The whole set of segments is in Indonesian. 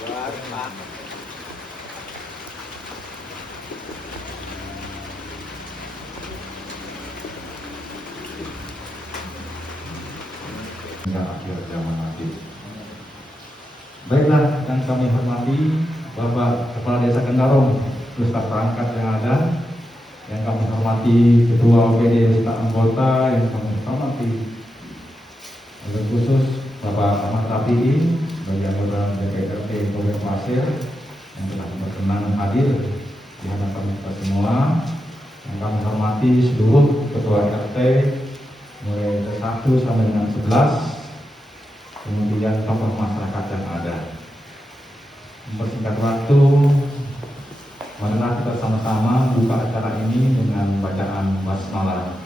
Baiklah, yang kami hormati Bapak Kepala Desa Kendarong, beserta perangkat yang ada, yang kami hormati Ketua OPD serta anggota, yang kami hormati oleh khusus Bapak Ahmad Rafi'i sebagai anggota DPRD Kabupaten Pasir yang telah berkenan hadir di hadapan kita semua, yang kami hormati seluruh Ketua RT mulai dari 1 sampai dengan 11, kemudian tokoh masyarakat yang ada. Mempersingkat waktu, marilah kita sama-sama buka acara ini dengan bacaan basmalah.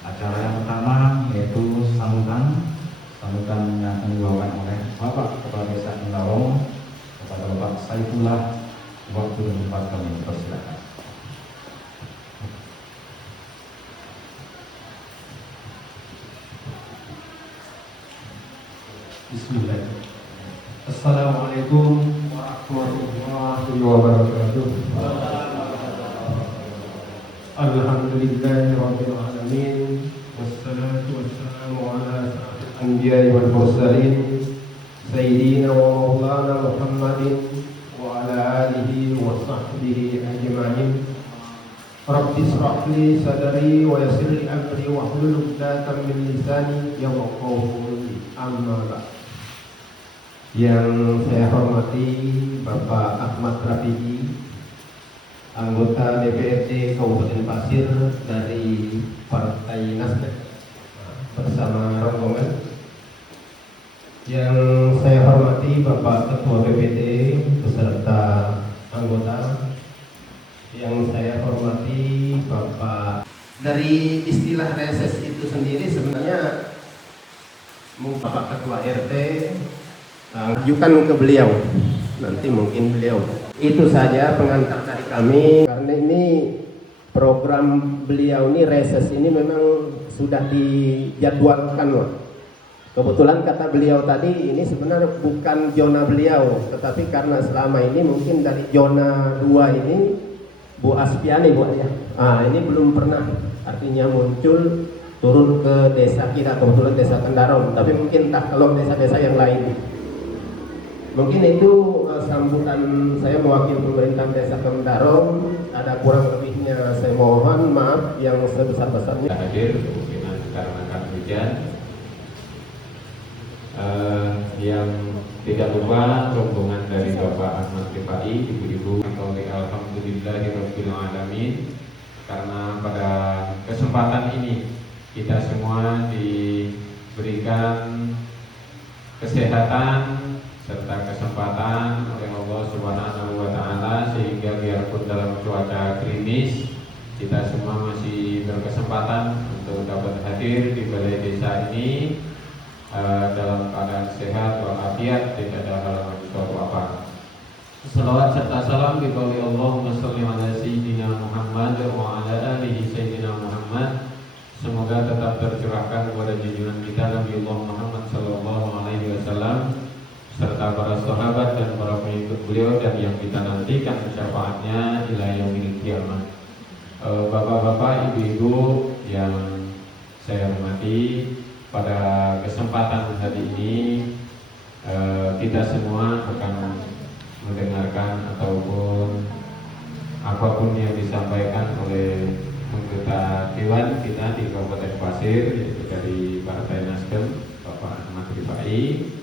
Acara yang pertama yaitu sambutan yang akan dibawakan oleh Bapak Kepala Desa Kendarong kepada Bapak Saifullah. Waktu dan tempat kami persilakan. Bismillahirrahmanirrahim. Assalamualaikum warahmatullahi wabarakatuh. Alhamdulillahirabbil alamin. Wassalatu wassalamu ala asyrafil anbiya'i wal mursalin sayyidina wa maulana Muhammadin wa ala alihi wa sahbihi ajma'in. Rabbi shrah li sadri wa yassir li amri wa hlul 'uqdatam min lisani yafqahu qawli. Amma ba'd. Yang saya hormati Bapak Ahmad Rafi'i, anggota DPRD Kabupaten Pasir dari Partai Nasdem bersama rombongan. Yang saya hormati Bapak Ketua BPD beserta anggota. Yang saya hormati Bapak. Dari istilah reses itu sendiri sebenarnya Bapak Ketua RT ajukan ke beliau, nanti mungkin beliau. Itu saja pengantar dari kami, karena ini program beliau ini reses ini memang sudah dijadwalkan loh. Kebetulan kata beliau tadi ini sebenarnya bukan zona beliau, tetapi karena selama ini mungkin dari zona 2 ini Bu Aspiani Bu ya. Ini belum pernah artinya muncul turun ke desa kita, kebetulan desa Kendarong, tapi mungkin entah kalau desa-desa yang lain. Mungkin itu sambutan saya mewakili pemerintah desa Kendarong. Ada kurang lebihnya saya mohon maaf yang sebesar-besarnya. Hadir kemungkinan dikarenakan hujan. Yang tidak lupa rombongan dari Bapak Ahmad Rafi'i, ibu-ibu, alhamdulillahirabbil alamin. Karena pada kesempatan ini kita semua diberikan kesehatan serta kesempatan oleh Allah Subhanahu wa Ta'ala, sehingga biarpun dalam cuaca gerimis kita semua masih berkesempatan untuk dapat hadir di balai desa ini dalam keadaan sehat walafiat, tidak ada halangan suatu apa. Salawat serta salam diberi Allahumma sholli ala sayyidina Muhammad wa ala alihi sayyidina Muhammad. Semoga tetap tercurahkan kepada junjungan kita Nabi Allah Muhammad sallallahu alaihi wasallam serta para sahabat dan para pengikut beliau, dan yang kita nantikan syafaatnya ila yaumil qiyamah. Bapak-bapak, ibu-ibu yang saya hormati, pada kesempatan hari ini kita semua akan mendengarkan ataupun apapun yang disampaikan oleh anggota dewan kita di Kabupaten Pasir, yaitu dari Partai Nasdem Bapak Ahmad Rafi'i,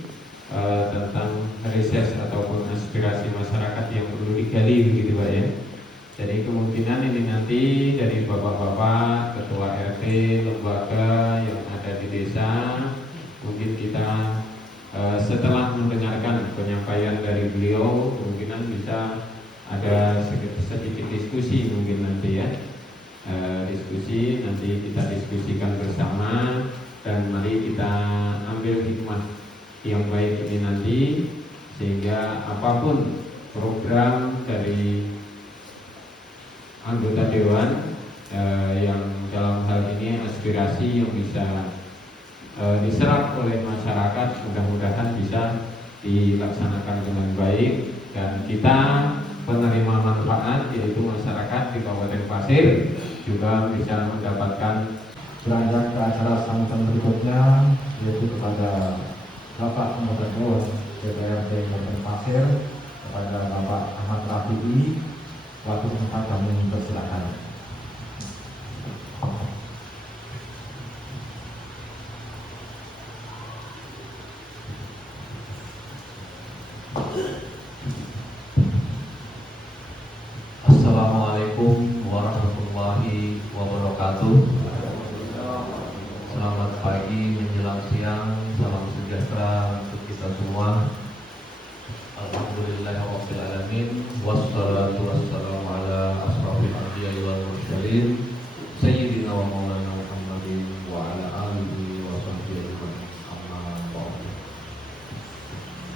tentang reses ataupun aspirasi masyarakat yang perlu digali, begitu Pak ya. Jadi kemungkinan ini nanti dari bapak-bapak ketua RT lembaga yang ada di desa, mungkin kita setelah mendengarkan penyampaian dari beliau, kemungkinan bisa ada sedikit diskusi mungkin nanti ya. Diskusi nanti kita diskusikan bersama, dan mari kita ambil hikmah yang baik ini nanti, sehingga apapun program dari anggota dewan yang dalam hal ini aspirasi yang bisa diserap oleh masyarakat, mudah-mudahan bisa dilaksanakan dengan baik dan kita penerima manfaat yaitu masyarakat di Kabupaten Pasir juga bisa mendapatkan. Beranjak ke acara sambutan berikutnya, yaitu kepada Bapak Anggota Dewan DPRD Kabupaten Pasir, kepada Bapak Ahmad Rafi'i, waktu tempat kami persilakan. Assalamualaikum warahmatullahi wabarakatuh. Selamat pagi menjelang siang, salam sejahtera untuk kita semua. Alhamdulillahirabbil alamin, wassalatu wassalamu ala asrofil anbiya'i wal mursalin, sayyidina wa maulana Muhammadin wa ala alihi wa sahbihi ajma'in. Amma ba'd.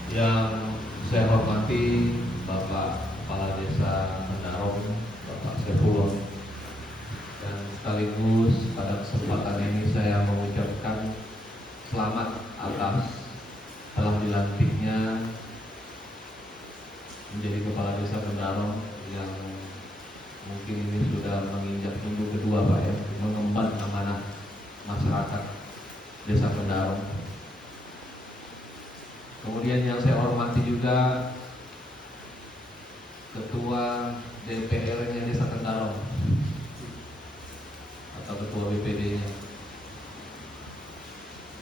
Yang saya hormati Bapak Kepala Desa Mendarong, Bapak Sepulon, dan sekaligus pada kesempatan ini saya mengucapkan selamat atas telah dilantiknya menjadi Kepala Desa Mendarong yang mungkin ini sudah menginjak minggu kedua Pak ya, mengemban amanah masyarakat Desa Mendarong. Kemudian yang saya hormati juga Ketua DPR-nya Desa Mendarong atau Ketua BPD-nya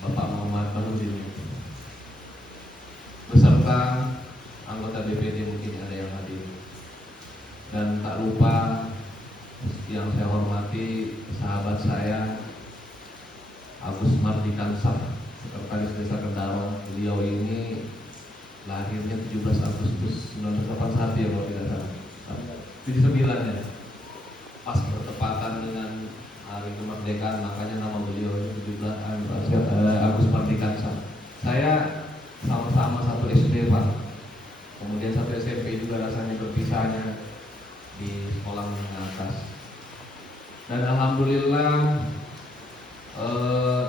Bapak Muhammad Baludin, beserta anggota BPD mungkin ada yang hadir, dan tak lupa yang saya hormati sahabat saya Agus Mardikansah, Sekretaris Desa Mendarong. Beliau ini lahirnya 17 Agustus 1981 ya kalau tidak salah, 79 ya, pas bertepatan dengan hari kemerdekaan, makanya nama beliau 17 Agus Mardikansah. Saya sama-sama satu SD Pak, kemudian satu SMP juga, rasanya berpisahnya di sekolah menengah atas. Dan alhamdulillah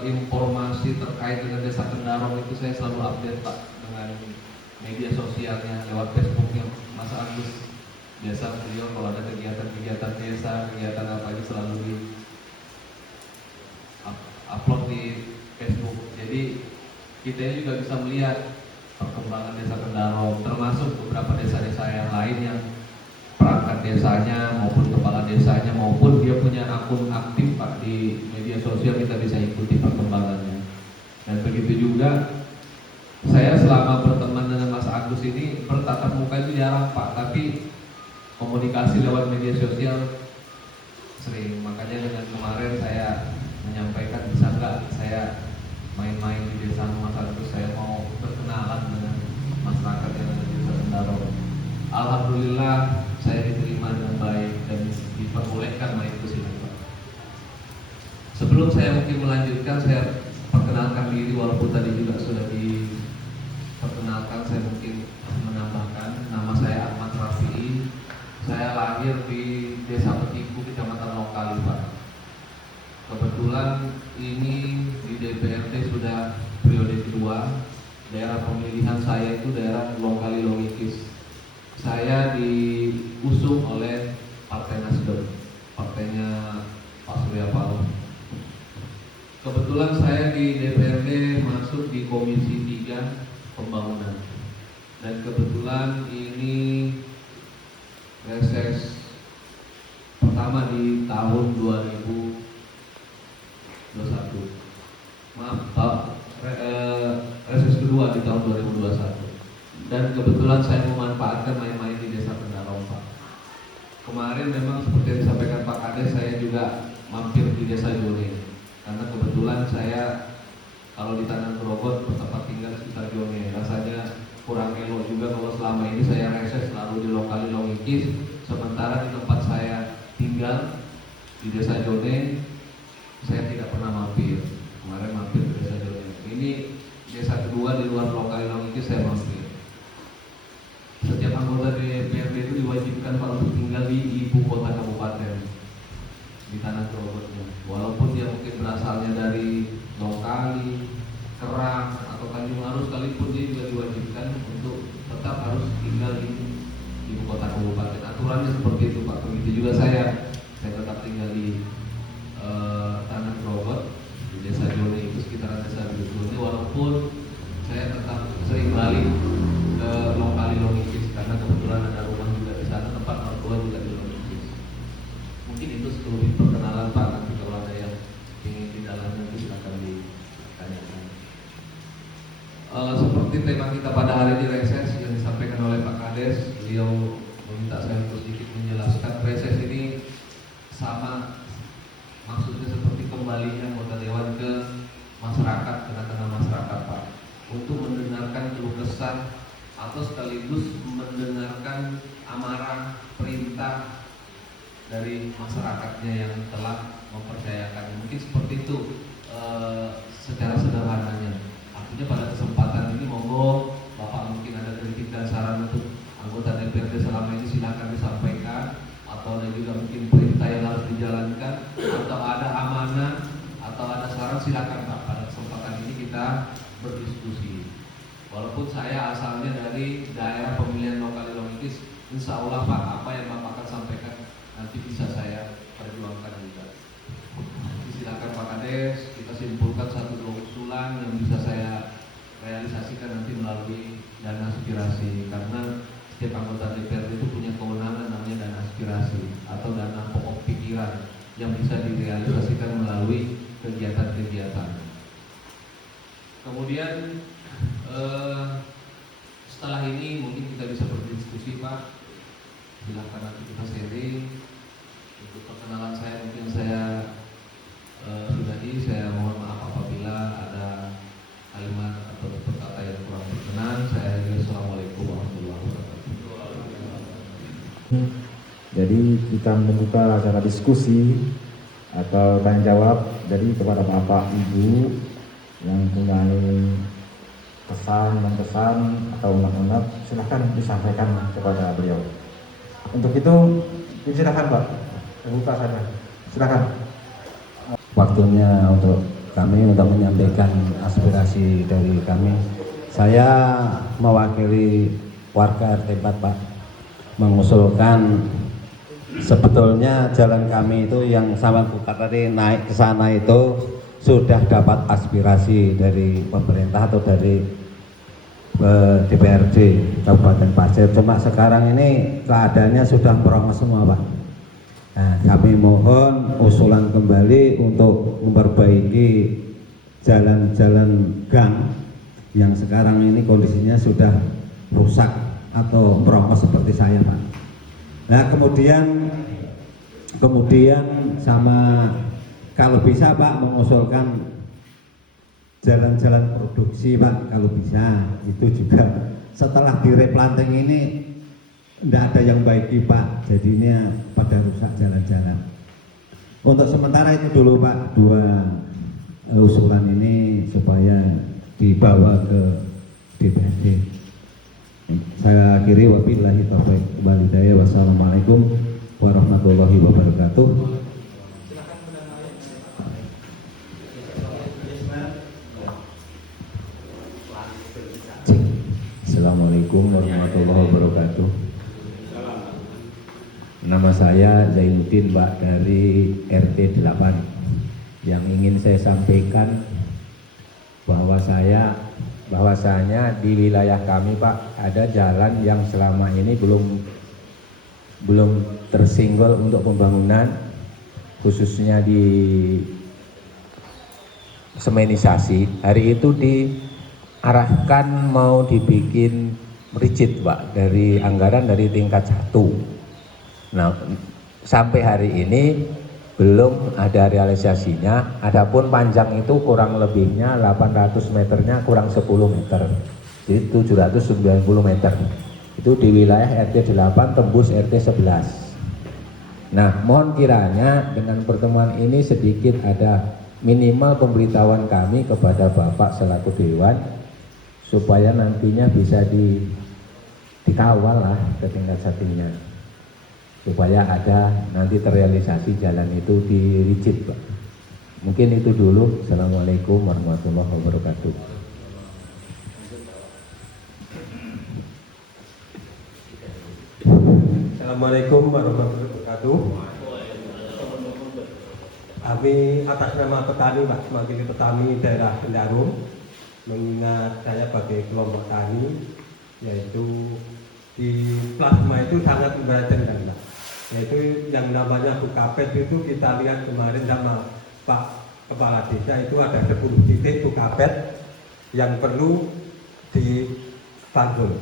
informasi terkait dengan Desa Mendarong itu saya selalu update Pak dengan media sosialnya lewat Facebooknya Mas Agus. Biasa beliau kalau ada kegiatan-kegiatan desa, kegiatan apa aja selalu di upload di Facebook. Jadi kita juga bisa melihat perkembangan Desa Mendarong, termasuk beberapa desa-desa yang lain yang perangkat desanya maupun kepala desanya maupun dia punya akun aktif Pak di media sosial, kita bisa ikuti perkembangannya. Dan begitu juga saya selama berteman dengan Mas Agus ini bertatap muka itu jarang Pak, tapi komunikasi lewat media sosial sering. Makanya dengan kemarin saya menyampaikan, bisa nggak saya main-main di desa Mas Agus, saya mau berkenalan dengan masyarakat yang ada di Desa Mendarong. Alhamdulillah saya diterima dengan baik dan diperbolehkan main ke sini Pak. Sebelum saya mungkin melanjutkan, saya perkenalkan diri, walaupun tadi juga sudah diperkenalkan, saya mungkin menambahkan nama saya Ahmad Rafi'i. Saya lahir di Desa Petiku, Kecamatan Lokali Pak. Kebetulan ini di DPRD sudah periode kedua. Daerah pemilihan saya itu daerah Lokali Longikis. Saya diusung oleh Partai Nasdem, partainya Pak Surya Paloh. Kebetulan saya di DPRD masuk di Komisi 3 Pembangunan, dan kebetulan ini reses pertama di tahun 2021. Maaf Pak, reses kedua di tahun 2021. Dan kebetulan saya memanfaatkan main-main di Desa Mendarong Pak. Kemarin memang seperti yang disampaikan Pak Kades, saya juga mampir di Desa Jone, karena kebetulan saya kalau di Tanah Grogot bertempat tinggal sekitar Jone. Rasanya kurang elok juga kalau selama ini saya reses selalu di Lokali Longikis, sementara di tempat saya tinggal di Desa Jone saya tidak pernah mampir. Kemarin mampir di Desa Jone. Ini desa kedua di luar Lokali Longikis saya mampir. Setiap anggota DPRD itu diwajibkan Pak untuk tinggal di ibu kota kabupaten, di Tanah Grogotnya. Walaupun dia mungkin berasalnya dari Lokali, seperti tema kita pada hari ini reses yang disampaikan oleh Pak Kades, beliau meminta saya untuk sedikit menjelaskan. Reses ini sama maksudnya seperti kembalinya anggota dewan ke masyarakat, tengah-tengah masyarakat Pak, untuk mendengarkan keluh kesah atau sekaligus mendengarkan amarah, perintah dari masyarakatnya yang telah mempercayakan. Mungkin seperti itu secara sederhananya. Artinya pada kesempatan ini monggo Bapak mungkin ada kritik dan saran untuk anggota DPRD selama ini silakan disampaikan, atau ada juga mungkin perintah yang harus dijalankan, atau ada amanah atau ada saran, silakan Pak. Pada kesempatan ini kita berdiskusi. Walaupun saya asalnya dari daerah pemilihan lokal Lomitis, insya Allah Pak, apa yang Bapak akan sampaikan nanti bisa saya perjuangkan juga. Silakan Pak Kades, kita simpulkan satu dua usulan yang bisa saya realisasikan nanti melalui dana aspirasi, karena setiap anggota DPRD itu punya kewenangan namanya dana aspirasi atau dana pokok pikiran yang bisa direalisasikan melalui kegiatan-kegiatan. Kemudian setelah ini mungkin kita bisa berdiskusi Pak. Silakan nanti kita sharing. Untuk perkenalan saya mungkin saya pribadi saya mohon maaf apabila ada kalimat atau kata yang kurang berkenan. Saya akhiri. Assalamualaikum warahmatullahi wabarakatuh. Jadi kita membuka acara diskusi atau tanya jawab. Jadi kepada Bapak Ibu yang punya kesan dan pesan atau unek-unek, silahkan disampaikan kepada beliau. Untuk itu silakan Pak, terbuka saja. Silakan. Waktunya untuk kami untuk menyampaikan aspirasi dari kami. Saya mewakili warga RT 4 Pak, mengusulkan sebetulnya jalan kami itu yang sama buka tadi naik ke sana itu sudah dapat aspirasi dari pemerintah atau dari DPRD Kabupaten Pasir. Cuma sekarang ini keadaannya sudah merongos semua Pak. Nah, kami mohon usulan kembali untuk memperbaiki jalan-jalan gang yang sekarang ini kondisinya sudah rusak atau merongos seperti saya Pak. Nah kemudian sama kalau bisa Pak mengusulkan jalan-jalan produksi Pak, kalau bisa itu juga setelah direplanting ini tidak ada yang baiki Pak, jadinya pada rusak jalan-jalan. Untuk sementara itu dulu Pak, dua usulan ini supaya dibawa ke DPRD. Saya akhiri, wabillahi taufiq wal hidayah. Wassalamualaikum warahmatullahi wabarakatuh. Assalamualaikum warahmatullahi wabarakatuh. Nama saya Zainuddin Pak, dari RT 8. Yang ingin saya sampaikan bahwasanya di wilayah kami Pak, ada jalan yang selama ini belum tersinggol untuk pembangunan, khususnya di semenisasi. Hari itu diarahkan mau dibikin rigid Pak, dari anggaran dari tingkat 1. Nah, sampai hari ini belum ada realisasinya. Adapun panjang itu kurang lebihnya 800 meternya kurang 10 meter. Jadi 790 meter. Itu di wilayah RT 8 tembus RT 11. Nah, mohon kiranya dengan pertemuan ini sedikit ada minimal pemberitahuan kami kepada Bapak selaku Dewan supaya nantinya bisa dikawal lah ke tingkat satunya, supaya ada nanti terrealisasi jalan itu di rigid Pak. Mungkin itu dulu. Assalamualaikum warahmatullahi wabarakatuh. Assalamualaikum warahmatullahi wabarakatuh. Kami atas nama petani Pak, mewakili petani daerah Kendarung, mengingat saya sebagai kelompok tani, yaitu di plasma itu sangat memprihatinkan Pak. Yaitu yang namanya Bukapet itu kita lihat kemarin sama Pak Kepala Desa, itu ada 10 titik Bukapet yang perlu dibangun.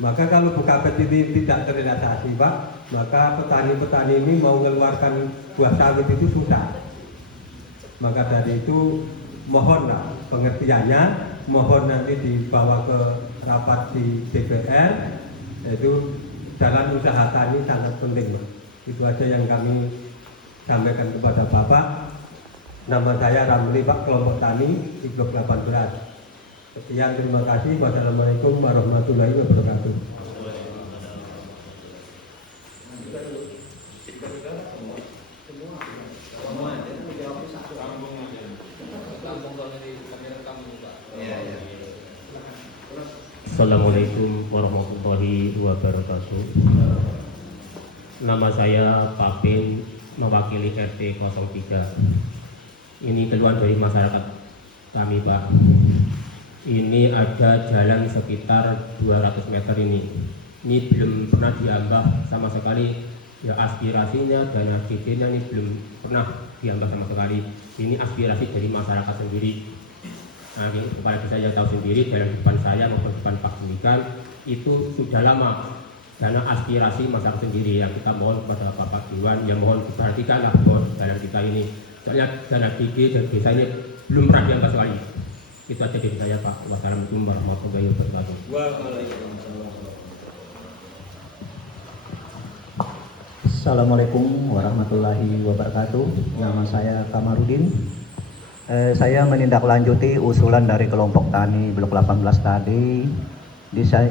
Maka kalau Bukabet ini tidak terrealisasi Pak, maka petani-petani ini mau mengeluarkan buah sawit itu susah. Maka dari itu mohonlah pengertiannya, mohon nanti dibawa ke rapat di DPR, yaitu dalam usaha tani sangat penting Pak. Itu aja yang kami sampaikan kepada Bapak. Nama saya Ramli Pak, kelompok tani di Blok 18. Sekian, terima kasih. Wassalamualaikum warahmatullahi wabarakatuh. Assalamualaikum warahmatullahi wabarakatuh. Nama saya Pak Bin, mewakili RT 03. Ini keluhan dari masyarakat kami Pak. Ini ada jalan sekitar 200 meter ini belum pernah diambah sama sekali. Ya aspirasinya dan RDP-nya ini belum pernah diambah sama sekali. Ini aspirasi dari masyarakat sendiri. Nah, kepada saya tahu sendiri, dalam depan saya maupun depan Pak Demikian itu sudah lama karena aspirasi masyarakat sendiri. Yang kita mohon kepada Bapak Dewan yang mohon diperhatikanlah mohon dalam kita ini. Soalnya dana PG dan desa ini belum pernah diambah sekali. Itu aja dari saya Pak. Wassalamualaikum warahmatullahi wabarakatuh. Assalamualaikum warahmatullahi wabarakatuh. Nama saya Kamarudin. Saya menindaklanjuti usulan dari kelompok tani Blok 18 tadi.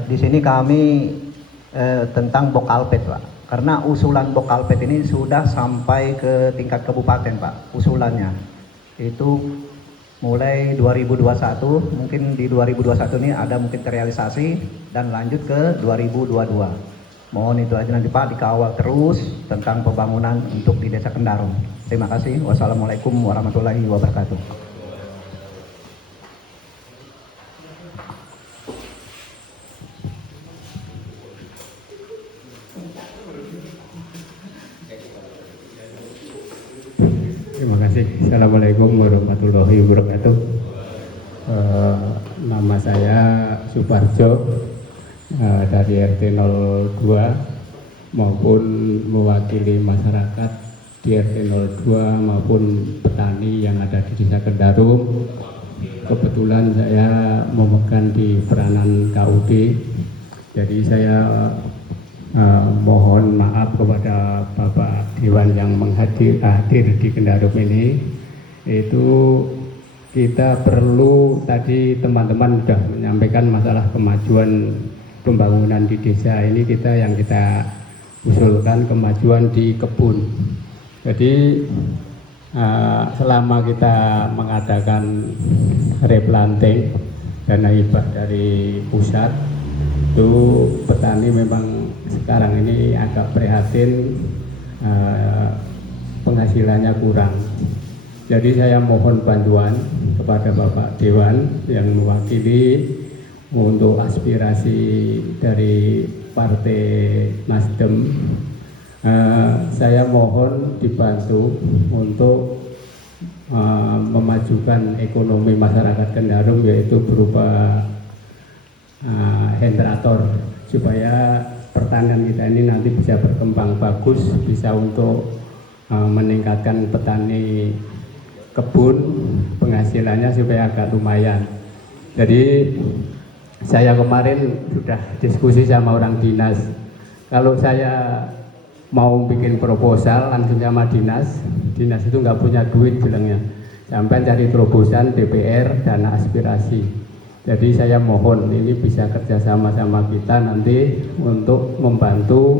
Di sini kami tentang Bokalpet Pak. Karena usulan Bokalpet ini sudah sampai ke tingkat kabupaten Pak. Usulannya itu mulai 2021, mungkin di 2021 ini ada mungkin terrealisasi dan lanjut ke 2022. Mohon itu aja nanti Pak dikawal terus tentang pembangunan untuk di Desa Kendarom. Terima kasih. Wassalamualaikum warahmatullahi wabarakatuh. Terima kasih. Assalamualaikum warahmatullahi wabarakatuh. Nama saya Suparjo dari RT 02 maupun mewakili masyarakat di RT 02 maupun petani yang ada di Desa Kendarom. Kebetulan saya memegang di peranan KUD, jadi saya mohon maaf kepada Bapak Dewan yang hadir di Kendarom ini. Itu kita perlu, tadi teman-teman sudah menyampaikan masalah kemajuan pembangunan di desa ini, kita usulkan kemajuan di kebun. Jadi selama kita mengadakan replanting dana hibah dari pusat, itu petani memang sekarang ini agak prihatin, penghasilannya kurang. Jadi saya mohon bantuan kepada Bapak Dewan yang mewakili untuk aspirasi dari Partai Nasdem. Saya mohon dibantu untuk memajukan ekonomi masyarakat Kendarom, yaitu berupa generator, supaya pertanian kita ini nanti bisa berkembang bagus, bisa untuk meningkatkan petani kebun penghasilannya supaya agak lumayan. Jadi saya kemarin sudah diskusi sama orang dinas, kalau saya mau bikin proposal langsung sama dinas itu nggak punya duit bilangnya, sampai cari terobosan DPR dana aspirasi. Jadi saya mohon ini bisa kerjasama sama kita nanti untuk membantu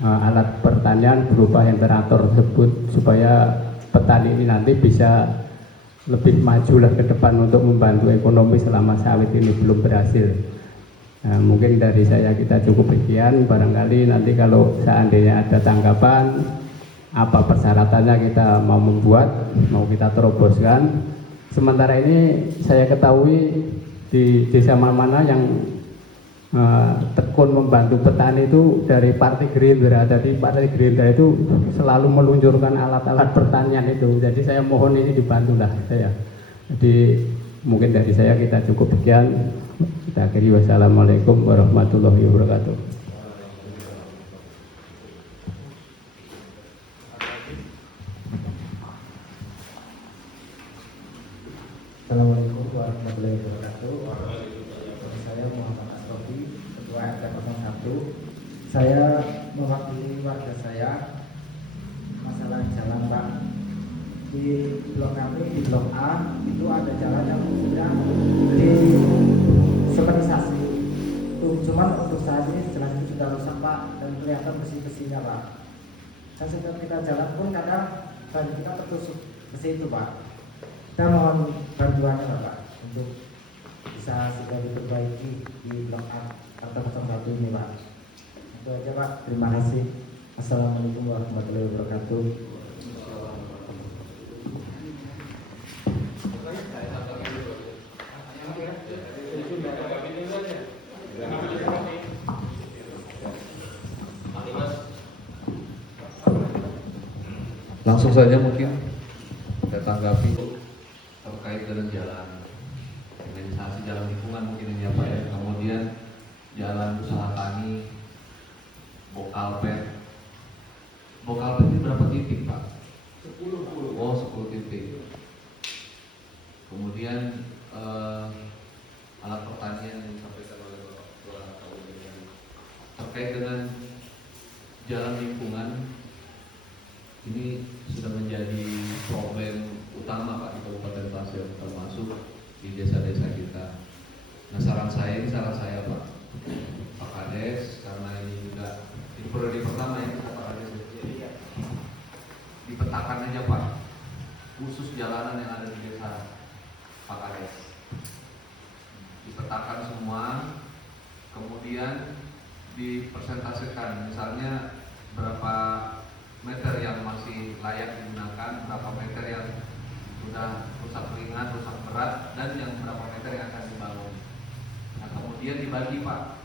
alat pertanian berupa generator tersebut, supaya petani ini nanti bisa lebih maju lah ke depan untuk membantu ekonomi selama sawit ini belum berhasil. Nah, mungkin dari saya kita cukup sekian. Barangkali nanti kalau seandainya ada tanggapan, apa persyaratannya kita mau membuat, mau kita teroboskan. Sementara ini saya ketahui di desa mana-mana yang tekun membantu petani itu dari Partai Gerindra. Jadi Partai Gerindra itu selalu meluncurkan alat-alat pertanian itu. Jadi saya mohon ini dibantulah saya. Jadi Mungkin dari saya kita cukup sekian. Kita akhiri, wassalamualaikum warahmatullahi wabarakatuh. Assalamualaikum warahmatullahi wabarakatuh. Saya Muhammad Asrofi, Ketua RT 01. Saya mewakili warga saya masalah jalan, Pak. Di blok kami, di blok A itu ada jalan yang sudah disemenisasi. Cuman untuk saat ini jalan itu sudah rusak, Pak, dan kelihatan besi-besinya, Pak. Dan setiap kita jalan pun kadang ban kita tertusuk ke situ, Pak. Kita mohon bantuannya, Bapak, untuk bisa segera diperbaiki di blok A atau 01 ini, Pak. Itu aja, Pak. Terima kasih. Assalamualaikum warahmatullahi wabarakatuh. Langsung saja mungkin saya tanggapi terkait dengan jalan, organisasi jalan lingkungan mungkin ini apa ya, kemudian jalan usaha tani, Bokalpet ini berapa titik, Pak? 10. Oh, 10 titik. Kemudian alat pertanian yang disampaikan oleh Bapak Ketua Kabupaten terkait dengan jalan lingkungan ini sudah menjadi problem utama, Pak, di Kabupaten Pasir, termasuk di desa-desa kita. Nah, saran saya Pak Kades, karena ini juga di periode pertama yang kita Pak Kades dipetakan aja, Pak, khusus jalanan yang ada di desa Pak Kades, dipetakan semua, kemudian dipresentasikan, misalnya berapa meter yang masih layak digunakan, berapa meter yang sudah rusak ringan, rusak berat, dan yang berapa meter yang akan dibangun. Nah, kemudian dibagi, Pak,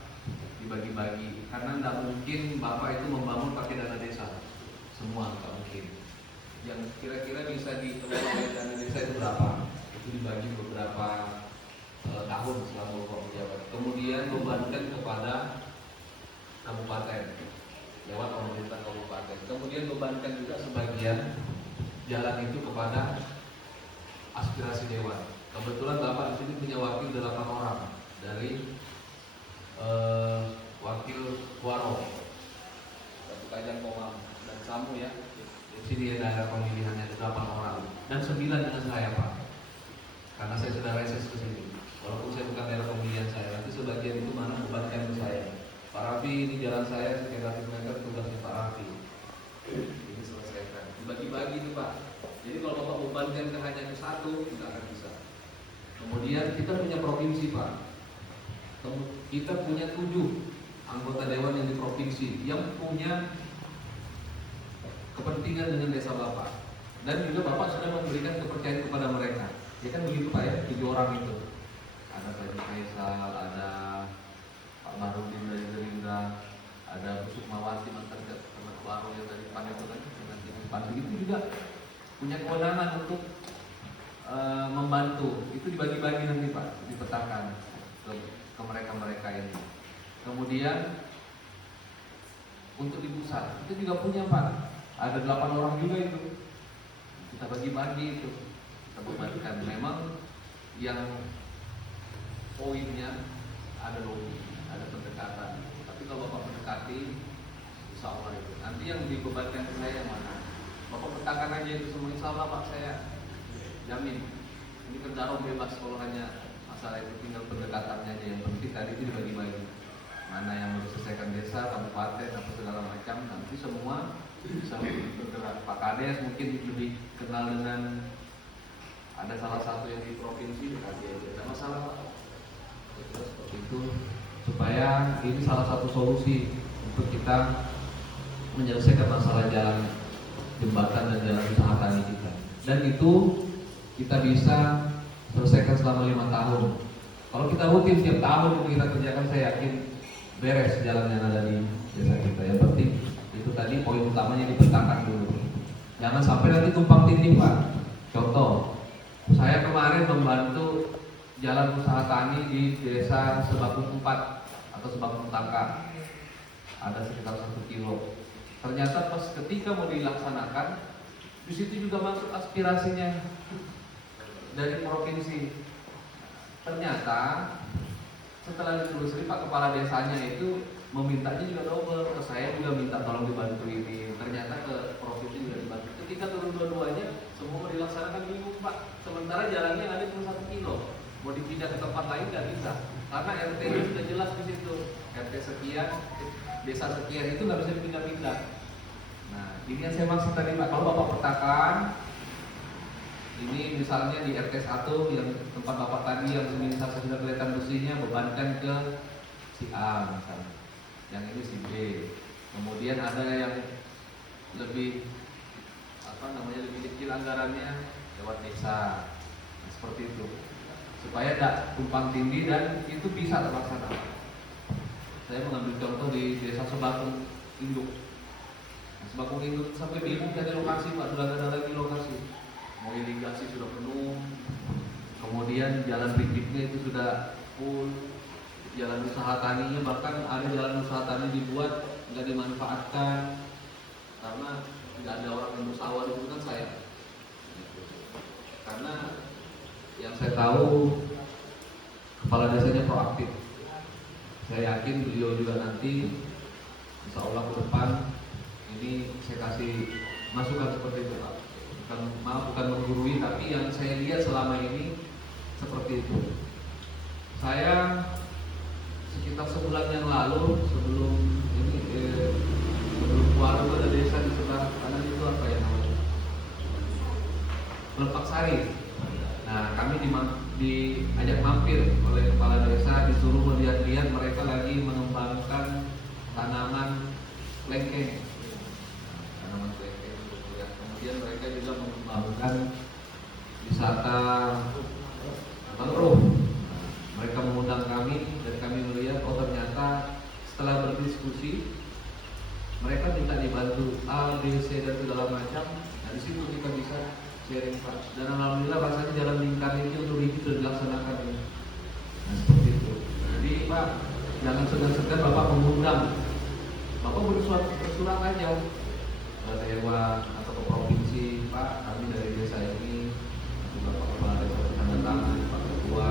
dibagi-bagi, karena tidak mungkin Bapak itu membangun pakai dana desa semua, nggak mungkin. Yang kira-kira bisa dikelola oleh dana desa itu berapa? Itu dibagi beberapa tahun selama Bapak menjabat. Kemudian bebankan kepada kabupaten lewat pemerintah kabupaten. Kemudian bebankan juga sebagian jalan itu kepada aspirasi dewan. Kebetulan Bapak di sini punya wakil 8 orang dari wakil Waro, Batu Kajang, Komang, dan Samu ya. Di sini daerah pemilihannya ada 8 orang dan 9 dengan saya, Pak. Karena saya sudah reses ke sini. Walaupun saya bukan daerah pemilihan saya, tapi sebagian itu mana bebankan ke saya. Pak Raffi, ini jalan saya sekian ratus meter, tugasnya Pak Raffi. Ini selesaikan. Dibagi-bagi itu, Pak. Jadi kalau Bapak bebankan ke hanya ke satu, tidak akan bisa. Kemudian kita punya provinsi, Pak. Kita punya 7 anggota dewan yang di provinsi yang punya kepentingan dengan desa Bapak. Dan juga Bapak sudah memberikan kepercayaan kepada mereka. Ya kan begitu, Pak ya, 7 orang itu. Ada Tadi Faisal, ada Pak Marudin dari Gerindra, ada Bu Sukmawati mantan Ketua Baru yang dari PAN itu kan, PAN itu juga punya kewenangan untuk membantu. Itu dibagi-bagi nanti, Pak, dipetakan ke mereka-mereka ini. Kemudian untuk di pusat itu juga punya, Pak, ada 8 orang juga itu. Kita bagi-bagi itu, kita bebankan. Memang yang poinnya ada lobby, ada pendekatan. Tapi kalau Bapak mendekati, insya Allah itu. Nanti yang dibebankan ke saya mana? Bapak petakan aja itu semua, insya Allah, Pak, saya jamin. Ini Kendaro bebas kalau hanya masalah itu, tinggal pendekatannya aja. Yang penting tadi itu dibagi-bagi. Mana yang mau diselesaikan desa, kabupaten, apa segala macam. Nanti semua bisa bergerak. Pak Kades mungkin lebih kenal dengan, ada salah satu yang di provinsi, dikasih aja. Tidak masalah, Pak. Seperti itu, supaya ini salah satu solusi untuk kita menyelesaikan masalah jalan, jembatan dan jalan usaha tani kita. Dan itu kita bisa selesaikan selama 5 tahun. Kalau kita rutin tiap tahun itu kita kerjakan, saya yakin beres jalan yang ada di desa kita. Yang penting itu tadi poin utamanya dipetakan dulu. Jangan sampai nanti tumpang tindih, Pak. Contoh, saya kemarin membantu jalan usaha tani di desa Sebakung 4 atau Sebakung Tangka, ada sekitar 1 kilo. Ternyata pas ketika mau dilaksanakan, di situ juga masuk aspirasinya dari provinsi. Ternyata setelah ditelusuri Pak Kepala Desanya itu memintanya juga double, ke saya juga minta tolong dibantu ini. Ternyata ke provinsi juga dibantu. Ketika turun dua-duanya, semua dilaksanakan bingung Pak. Sementara jalannya ada cuma 1 kilo, mau dipindah ke tempat lain nggak bisa, karena RT-nya sudah jelas di situ. RT sekian, desa sekian itu nggak bisa dipindah-pindah. Nah, ini yang saya maksud tadi Pak. Kalau Bapak petakan, ini misalnya di RT 1 yang tempat Bapak tadi yang semisal sudah kelihatan besinya, bebankan ke si A misalnya, yang ini si B. Kemudian ada yang lebih lebih kecil anggarannya lewat desa. Nah, seperti itu, supaya tidak tumpang tindih dan itu bisa terlaksana. Saya mengambil contoh di desa Sebakung Induk. Nah, Sebakung Induk sampai bingung dari lokasi Pak, sudah ada lagi lokasi. Mau irigasi sudah penuh, kemudian jalan pikniknya itu sudah full, jalan usaha taninya bahkan ada jalan usaha tani dibuat nggak dimanfaatkan karena nggak ada orang yang bersawah itu kan saya. Karena yang saya tahu kepala desanya proaktif. Saya yakin beliau juga nanti insya Allah ke depan ini saya kasih masukan seperti itu Pak. Bukan menggurui, tapi yang saya lihat selama ini seperti itu. Saya sekitar sebulan yang lalu sebelum Waru ada desa di sebelah kanan itu apa ya namanya? Lepak Sari. Nah, kami diajak mampir oleh kepala desa, disuruh melihat-lihat mereka lagi mengembangkan tanaman lengkeng. Kemudian mereka juga mengembangkan wisata mangrove. Mereka mengundang kami dan kami melihat, oh ternyata setelah berdiskusi mereka minta dibantu A, B, C dan segala macam. Nah di situ kita bisa sharing Pak. Dan alhamdulillah rasanya jalan lingkar ini untuk ini sudah dilaksanakan ini. Nah seperti itu. Jadi Pak, jangan segan-segan Bapak mengundang. Bapak bersurat aja ke dewan atau ke provinsi, Pak kami dari desa ini, Bapak Kepala Desa bertanda tangan, Pak Ketua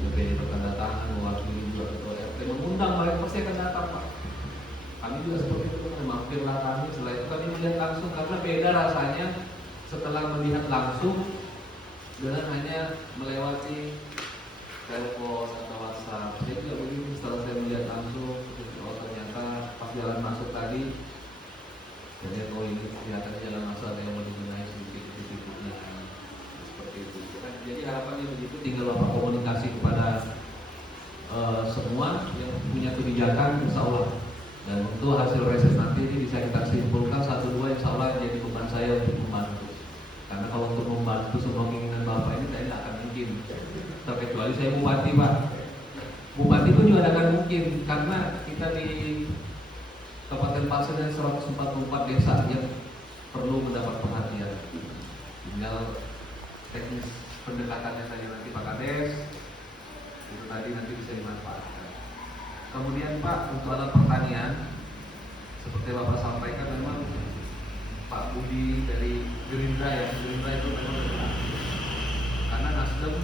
DPD bertanda tangan, mewakili juga Ketua RT, mengundang mereka pasti akan datang Pak. Kami juga seperti itu, mampirlah kami. Setelah itu kami melihat langsung, karena beda rasanya setelah melihat langsung dengan hanya melewati telepon atau WhatsApp. Saya juga begitu, setelah saya melihat langsung, oh ternyata pas jalan masuk tadi, jadi oh ini kelihatan jalan masuk ada yang mau dibenahi sedikit-sedikitnya seperti itu. Jadi harapannya begitu, tinggal Bapak komunikasi kepada semua yang punya kebijakan, insya Allah. Dan untuk hasil reses nanti ini bisa kita simpulkan 1-2 insya Allah jadi beban saya untuk membantu. Karena kalau untuk membantu semua keinginan Bapak ini saya tidak akan mungkin. Terkecuali saya bupati Pak. Bupati pun juga tidak akan mungkin karena kita di Kabupaten Pasir dan 144 desa yang perlu mendapat perhatian. Tinggal teknis pendekatannya saja nanti Pak Kades itu tadi nanti bisa dimanfaatkan. Kemudian Pak, untuk alat pertanian seperti Bapak sampaikan memang Pak Budi dari Gerindra ya, Gerindra itu memang benar. Karena Nasdem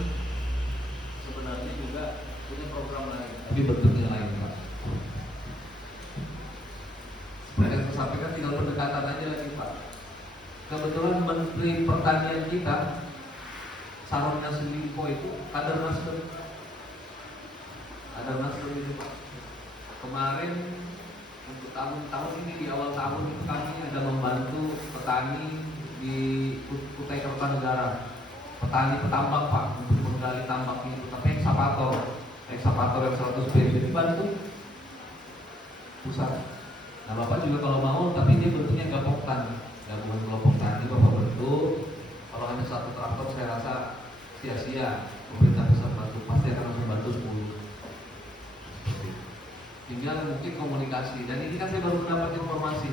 sebenarnya juga punya program lain, tapi bentuknya lain Pak. Seperti yang saya sampaikan tinggal pendekatan aja lagi Pak. Kebetulan Menteri Pertanian kita Saron Yassin Limpo itu kader Nasdem. Kader Nasdem itu Pak. Kemarin untuk tahun ini di awal tahun itu kami ada membantu petani di Kutai Kartanegara, petani petambak Pak, untuk menggali tambak ini, tapi ekskavator yang 100 BD dibantu pusat. Nah Bapak juga kalau mau, tapi dia bentuknya gaboktan, gabungan kelompok tani Bapak bentuk. Kalau hanya satu traktor saya rasa sia-sia, pemerintah pusat bantu pasti akan langsung bantu 10. Tinggal mungkin komunikasi, dan ini kan saya baru mendapat informasi.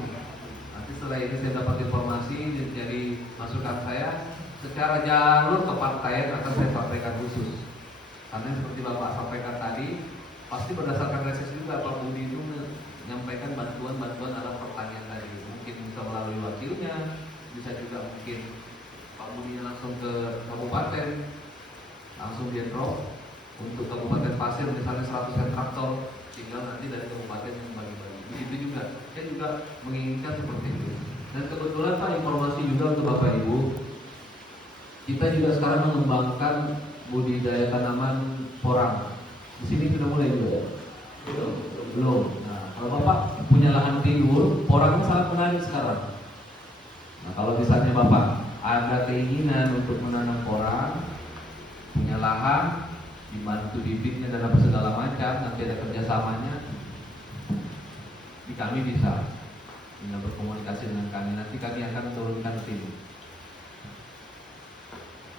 Nanti setelah ini saya dapat informasi jadi masukan saya secara jalur kepartaian akan saya sampaikan khusus. Karena Bapak sampaikan tadi, pasti berdasarkan reses juga Pak Budi itu menyampaikan bantuan-bantuan dalam pertanian tadi. Mungkin bisa melalui wakilnya, bisa juga mungkin Pak Budi langsung ke kabupaten, langsung di drop untuk Kabupaten Pasir misalnya 100 traktor, tinggal nanti dari kabupaten yang bagi-bagi. Begitu juga, saya juga menginginkan seperti itu. Dan kebetulan Pak, informasi juga untuk Bapak Ibu, kita juga sekarang mengembangkan budidaya tanaman porang. Di sini sudah mulai juga ya? Belum. Nah, kalau Bapak punya lahan tidur, porang sangat menarik sekarang. Nah, kalau misalnya Bapak ada keinginan untuk menanam porang, punya lahan, dibantu bibitnya dan apa segala macam, nanti ada kerjasamanya, di kami bisa berkomunikasi dengan kami, nanti kami akan turunkan tim.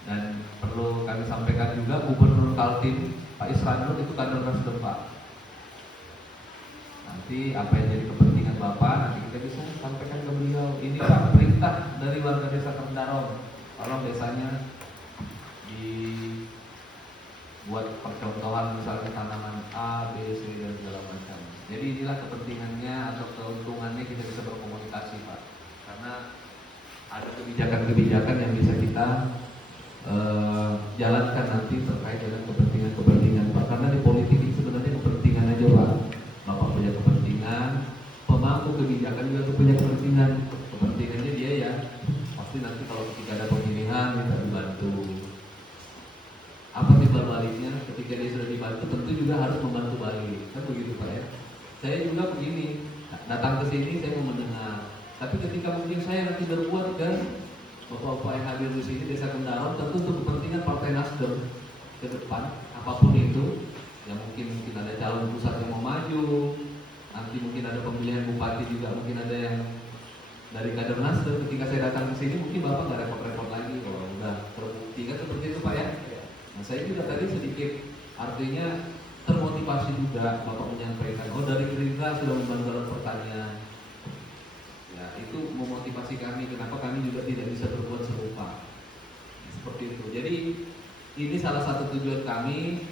Dan perlu kami sampaikan juga, Gubernur Kaltim Pak Isranur itu kader Nasdem Pak. Nanti apa yang jadi kepentingan Bapak, nanti kita bisa sampaikan ke beliau. Ini Pak, perintah dari warga desa Kendarong, tolong desanya dibuat percontohan misalnya tanaman A, B, C dan segala macam. Jadi inilah kepentingannya atau keuntungannya kita bisa berkomunikasi Pak. Karena ada kebijakan-kebijakan yang bisa kita jalankan nanti terkait dengan kepentingan-kepentingan Pak. Karena di politik itu sebenarnya kepentingan aja Pak. Bapak punya kepentingan, pemangku kebijakan juga punya kepentingan. Kepentingannya dia ya, pasti nanti kalau ketika ada pemilihan kita dibantu. Apa timbal baliknya ketika dia sudah dibantu tentu juga harus membantu balik. Kan begitu Pak ya. Saya juga begini, datang ke sini saya mau mendengar. Tapi ketika mungkin saya nanti berbuat dan Bapak-bapak yang hadir di sini desa Kendarong tentu untuk kepentingan Partai Nasdem ke depan apapun itu, ya mungkin ada calon pusat yang mau maju, nanti mungkin ada pemilihan bupati juga, mungkin ada yang dari kader Nasdem. Ketika saya datang ke sini mungkin Bapak nggak repot-repot lagi kalau udah terbukti kan seperti itu Pak ya. Nah, saya juga tadi sedikit artinya termotivasi juga Bapak menyampaikan, oh dari Gerindra sudah membantu dalam pertanian. Ya, itu memotivasi kami kenapa kami juga tidak bisa berbuat serupa. Seperti itu. Jadi ini salah satu tujuan kami.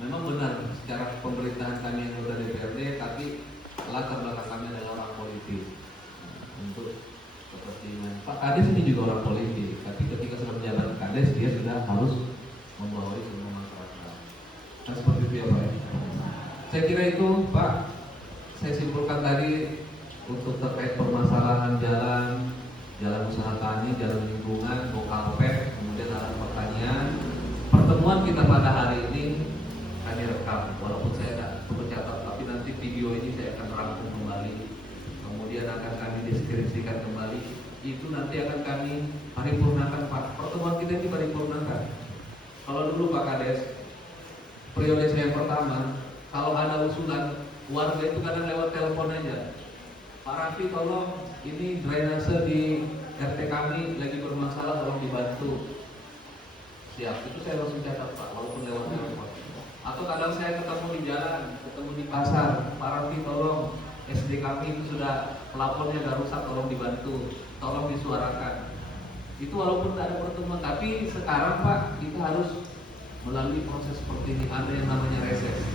Memang benar secara pemerintahan kami yang anggota DPRD, tapi latar belakang kami adalah orang politik. Untuk kepentingan Pak Kades ini juga orang politik, tapi ketika sudah menjabat Kades dia sudah harus membawahi semua masyarakat. Nah, seperti itu ya Pak. Saya kira itu Pak. Saya simpulkan tadi untuk terkait permasalahan jalan usaha tani, jalan lingkungan, Bokalpet, kemudian alat pertanian. Pertemuan kita pada hari ini kami rekam, walaupun saya tidak mencatat, tapi nanti video ini saya akan rangkum kembali, kemudian akan kami deskripsikan kembali. Itu nanti akan kami paripurnakan Pak. Pertemuan kita ini paripurnakan. Kalau dulu Pak Kades, periode saya pertama, kalau ada usulan warga itu kadang lewat telepon aja. Pak Raffi tolong ini drainase di RT kami lagi bermasalah, tolong dibantu. Siap, itu saya langsung catat Pak, walaupun lewat telepon. Atau kadang saya ketemu di jalan, ketemu di pasar, Pak Raffi tolong SD kami itu sudah pelapornya sudah rusak, tolong dibantu, tolong disuarakan. Itu walaupun tidak ada pertemuan, tapi sekarang Pak kita harus melalui proses seperti ini, ada yang namanya reses.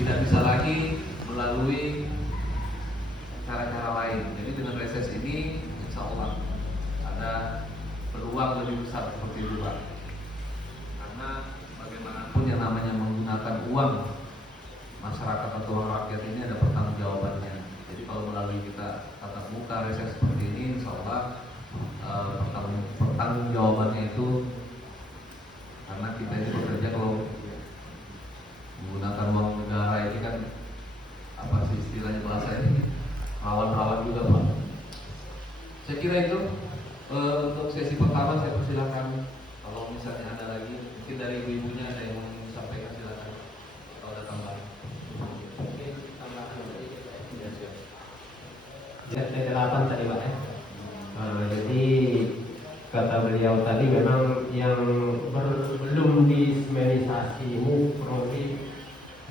Tidak bisa lagi melalui cara-cara lain. Jadi dengan reses ini insya Allah ada peluang lebih besar seperti itu Pak. Karena bagaimanapun yang namanya menggunakan uang masyarakat atau uang rakyat ini ada pertanggungjawabannya. Jadi kalau melalui kita tatap muka reses seperti ini insya Allah pertanggungjawabannya itu, karena kita ini bekerja kalau menggunakan uang negara ini kan apa sih istilahnya bahasa ini, rawan-rawan juga Pak. Saya kira itu untuk sesi pertama. Saya persilakan kalau misalnya ada lagi, mungkin dari ibu-ibunya ada yang mau disampaikan, silakan. Kalau ada tambahan. Mungkin tambahan dari 8 tadi Pak ya. Jadi kata beliau tadi memang yang belum disemenisasi ini kurang lebih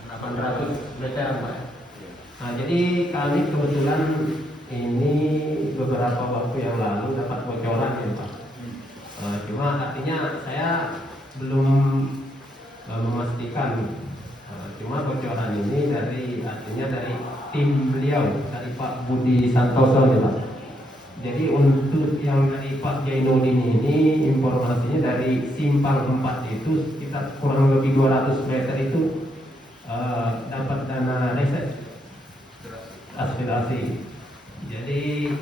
800 meter Pak. Nah, jadi kami kebetulan ini beberapa waktu yang lalu dapat bocoran ya Pak. Cuma artinya saya belum memastikan. Cuma bocoran ini artinya dari tim beliau, dari Pak Budi Santoso nih Pak. Jadi untuk yang dari Pak Jainuddin ini informasinya dari simpang 4 itu sekitar kurang lebih 200 meter itu dapat dana riset aspirasi. Jadi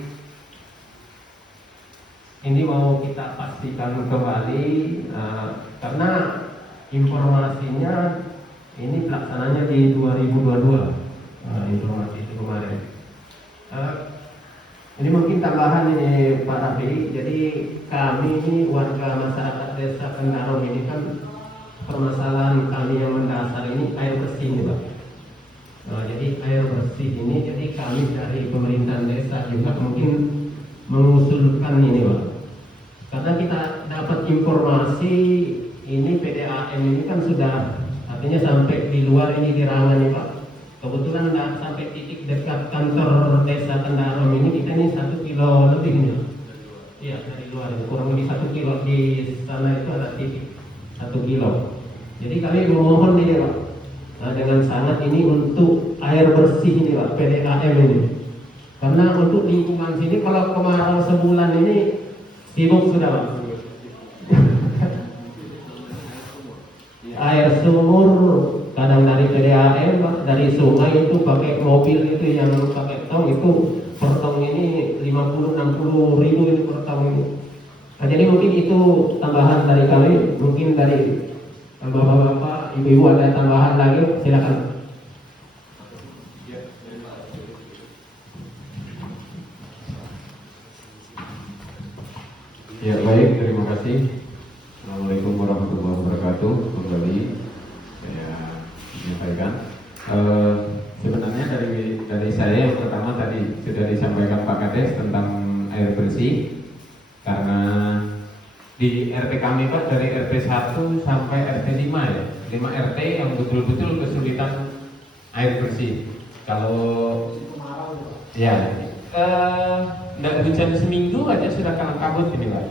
ini mau kita pastikan kembali karena informasinya ini pelaksananya di 2022 informasi itu kemarin. Ini mungkin tambahan ini Pak Rafi. Jadi kami ini warga masyarakat Desa Kendarong ini kan permasalahan kami yang mendasar ini air bersih nih Pak. Jadi air bersih ini, jadi kami dari pemerintahan desa juga mungkin mengusulkan ini Pak. Karena kita dapat informasi ini PDAM ini kan sudah artinya sampai di luar ini di Rangan nih Pak. Kebetulan nggak sampai titik dekat kantor desa Kendarong ini kita ini 1 kilo lebih nih. Iya dari luar kurang lebih 1 kilo, di sana itu ada titik 1 kilo. Jadi kami memohon nih Pak, dengan sangat ini untuk air bersih ini Pak, PDAM ini. Karena untuk lingkungan sini kalau kemarau sebulan ini sibuk sudah Pak. Air sumur kadang dari PDAM, dari sungai itu pakai mobil itu yang pakai tong itu per tong ini 50-60 ribu ini per tong ini. Nah, jadi mungkin itu tambahan dari kami, mungkin dari bapak-bapak, ibu-ibu ada tambahan lagi, silakan. Ya baik, terima kasih. Assalamualaikum warahmatullahi wabarakatuh. Kembali saya menyampaikan. Sebenarnya dari saya yang pertama tadi sudah disampaikan Pak Kades tentang air bersih. Karena di RT kami Pak dari RT 1 sampai RT 5 ya, 5 RT yang betul-betul kesulitan air bersih. Kalau ya tidak hujan seminggu aja sudah kalang kabut ini Pak.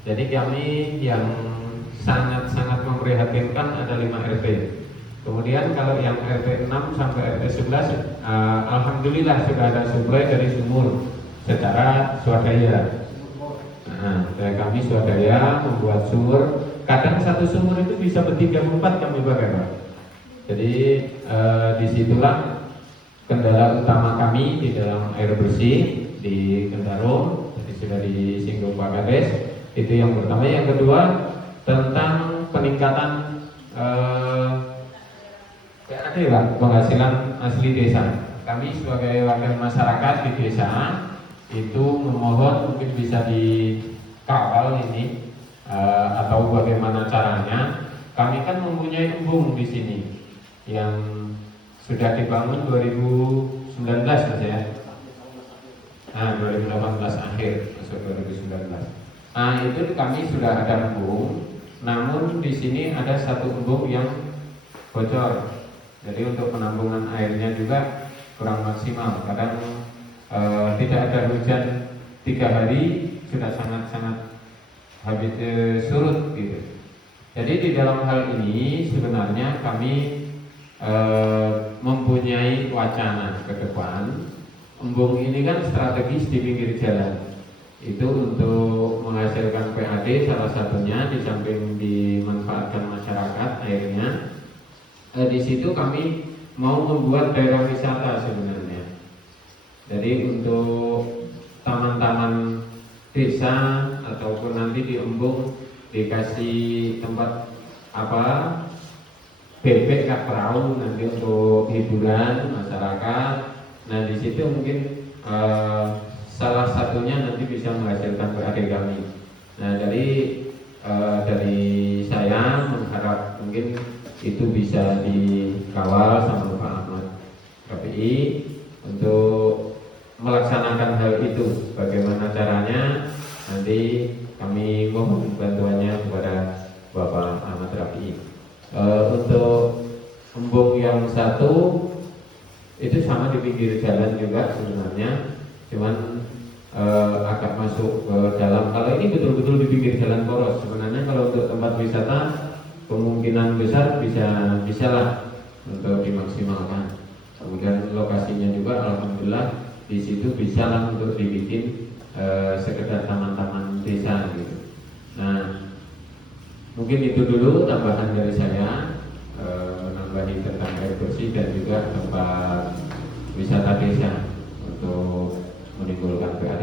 Jadi kami yang sangat-sangat memprihatinkan ada 5 RT. Kemudian kalau yang RT 6 sampai RT 11 alhamdulillah sudah ada suplai dari sumur secara swadaya. Nah, kami swadaya membuat sumur. Kadang satu sumur itu bisa ber3-4 kami pakai Pak. Jadi disitulah kendala utama kami di dalam air bersih di Kendarong. Jadi sudah disinggung Pak Kades. Itu yang pertama. Yang kedua tentang peningkatan PAD Pak, penghasilan asli desa. Kami sebagai wakil masyarakat di desa itu memohon mungkin bisa dikawal ini atau bagaimana caranya. Kami kan mempunyai embung di sini yang sudah dibangun 2019 Mas ya. 2018 akhir masuk 2019. Nah itu kami sudah ada embung, namun di sini ada satu embung yang bocor. Jadi untuk penampungan airnya juga kurang maksimal. Kadang tidak ada hujan 3 hari sudah sangat-sangat habis surut gitu. Jadi di dalam hal ini sebenarnya kami mempunyai wacana ke depan. Embung ini kan strategis di pinggir jalan. Itu untuk menghasilkan PAD salah satunya, di samping dimanfaatkan masyarakat airnya. Di situ kami mau membuat daerah wisata sebenarnya. Jadi untuk taman-taman desa ataupun nanti di embung dikasih tempat bebek kah perahu nanti untuk hiburan masyarakat. Nah di situ mungkin salah satunya nanti bisa menghasilkan PAD kami. Nah dari saya mengharap mungkin itu bisa dikawal sama Pak Ahmad KPI untuk melaksanakan hal itu. Bagaimana caranya nanti kami mohon bantuannya kepada Bapak Ahmad Rafi. Untuk embung yang satu itu sama di pinggir jalan juga sebenarnya, cuman agak masuk ke dalam. Kalau ini betul-betul di pinggir jalan poros. Sebenarnya kalau untuk tempat wisata kemungkinan besar bisa lah untuk dimaksimalkan. Kemudian lokasinya juga alhamdulillah di situ bisa lah untuk dibikin sekedar taman-taman desa gitu. Nah, mungkin itu dulu tambahan dari saya, menambahi tentang air bersih dan juga tempat wisata desa untuk menimbulkan PAD.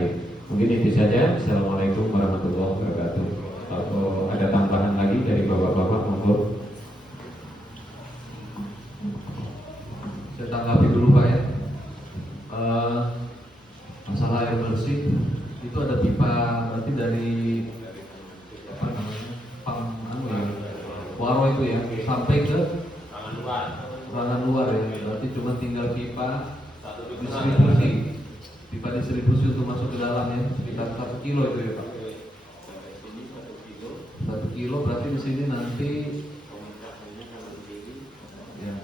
Mungkin itu saja. Assalamualaikum warahmatullahi wabarakatuh. Kalau ada tambahan lagi dari bapak-bapak monggo. Saya tanggapi dulu Pak ya. Masalah air bersih itu ada pipa, berarti dari apa namanya, Waro itu ya, sampai ke ruangan luar ya. Berarti cuma tinggal pipa distribusi untuk masuk ke dalam ya, sekitar 1 kilo itu ya Pak. 1 kilo berarti di sini nanti ya,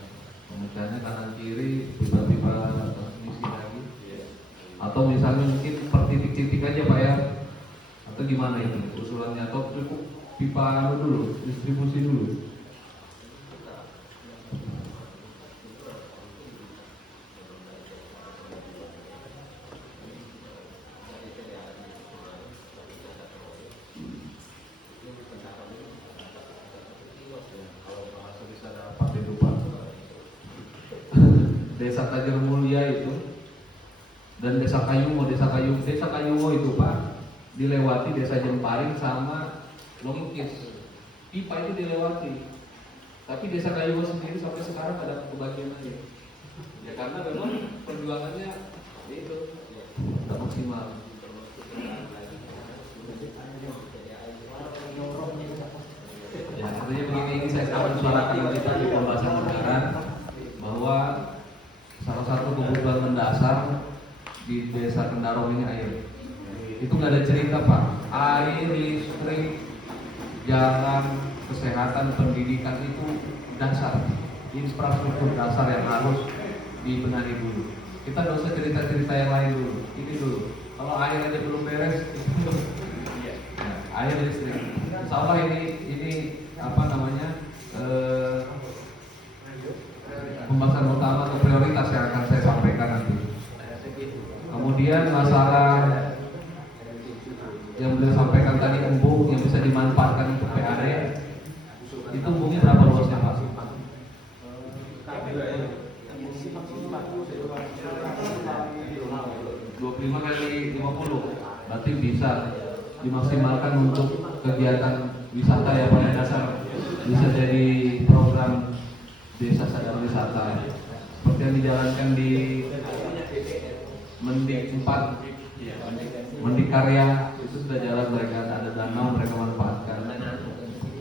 pemecahnya kanan kiri, pipa-pipa transmisi lagi. Atau misalnya mungkin per titik-titik aja Pak ya, atau gimana itu usulannya, atau cukup pipa dulu, distribusi dulu. Desa Tajur Mulia itu dan Desa Kayumo itu Pak dilewati Desa Jemparing sama Longkis. Pipa itu dilewati, tapi Desa Kayumo sendiri sampai sekarang ada kebagian aja. Ya karena memang perjuangannya itu tidak maksimal. Ya artinya begini, ini saya akan suarakan kita di pembahasan anggaran bahwa salah satu kebutuhan mendasar di Desa Kendarong ini air. Itu nggak ada cerita Pak. Air, listrik, jalan, kesehatan, pendidikan itu dasar, infrastruktur dasar yang harus dibenahi dulu. Kita nggak usah cerita-cerita yang lain dulu. Ini dulu. Kalau air aja belum beres, air, listrik. Insya Allah ini apa namanya? Pembahasan utama atau prioritas yang akan saya sampaikan nanti. Kemudian masalah yang beliau sampaikan tadi, embung yang bisa dimanfaatkan untuk PAD, itu embungnya berapa luasnya Pak? 25 kali 50, berarti bisa dimaksimalkan untuk kegiatan wisata ya Pak, dasar bisa jadi program Desa Sadar Wisata seperti yang dijalankan di Mendik 4, Mendikarya itu sudah jalan, mereka ada danau, mereka manfaatkan.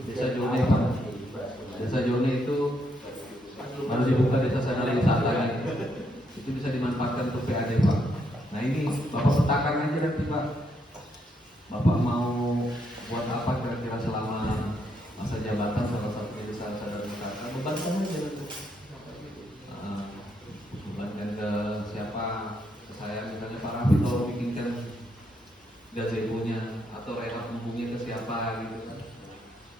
Desa Jone Pak, Desa Jone itu baru dibuka Desa Sadar Wisata kan, itu bisa dimanfaatkan untuk PAD Pak. Nah ini Bapak petakan aja nanti Pak, Bapak mau buat apa kira-kira selama masa jabatan salah satu Desa Sadar Wisata, bebankan aja. Bebankan ke siapa? Ke saya misalnya Pak Rafi, kalau bikinkan gazebo-nya atau rehab embungnya ke siapa gitu kan.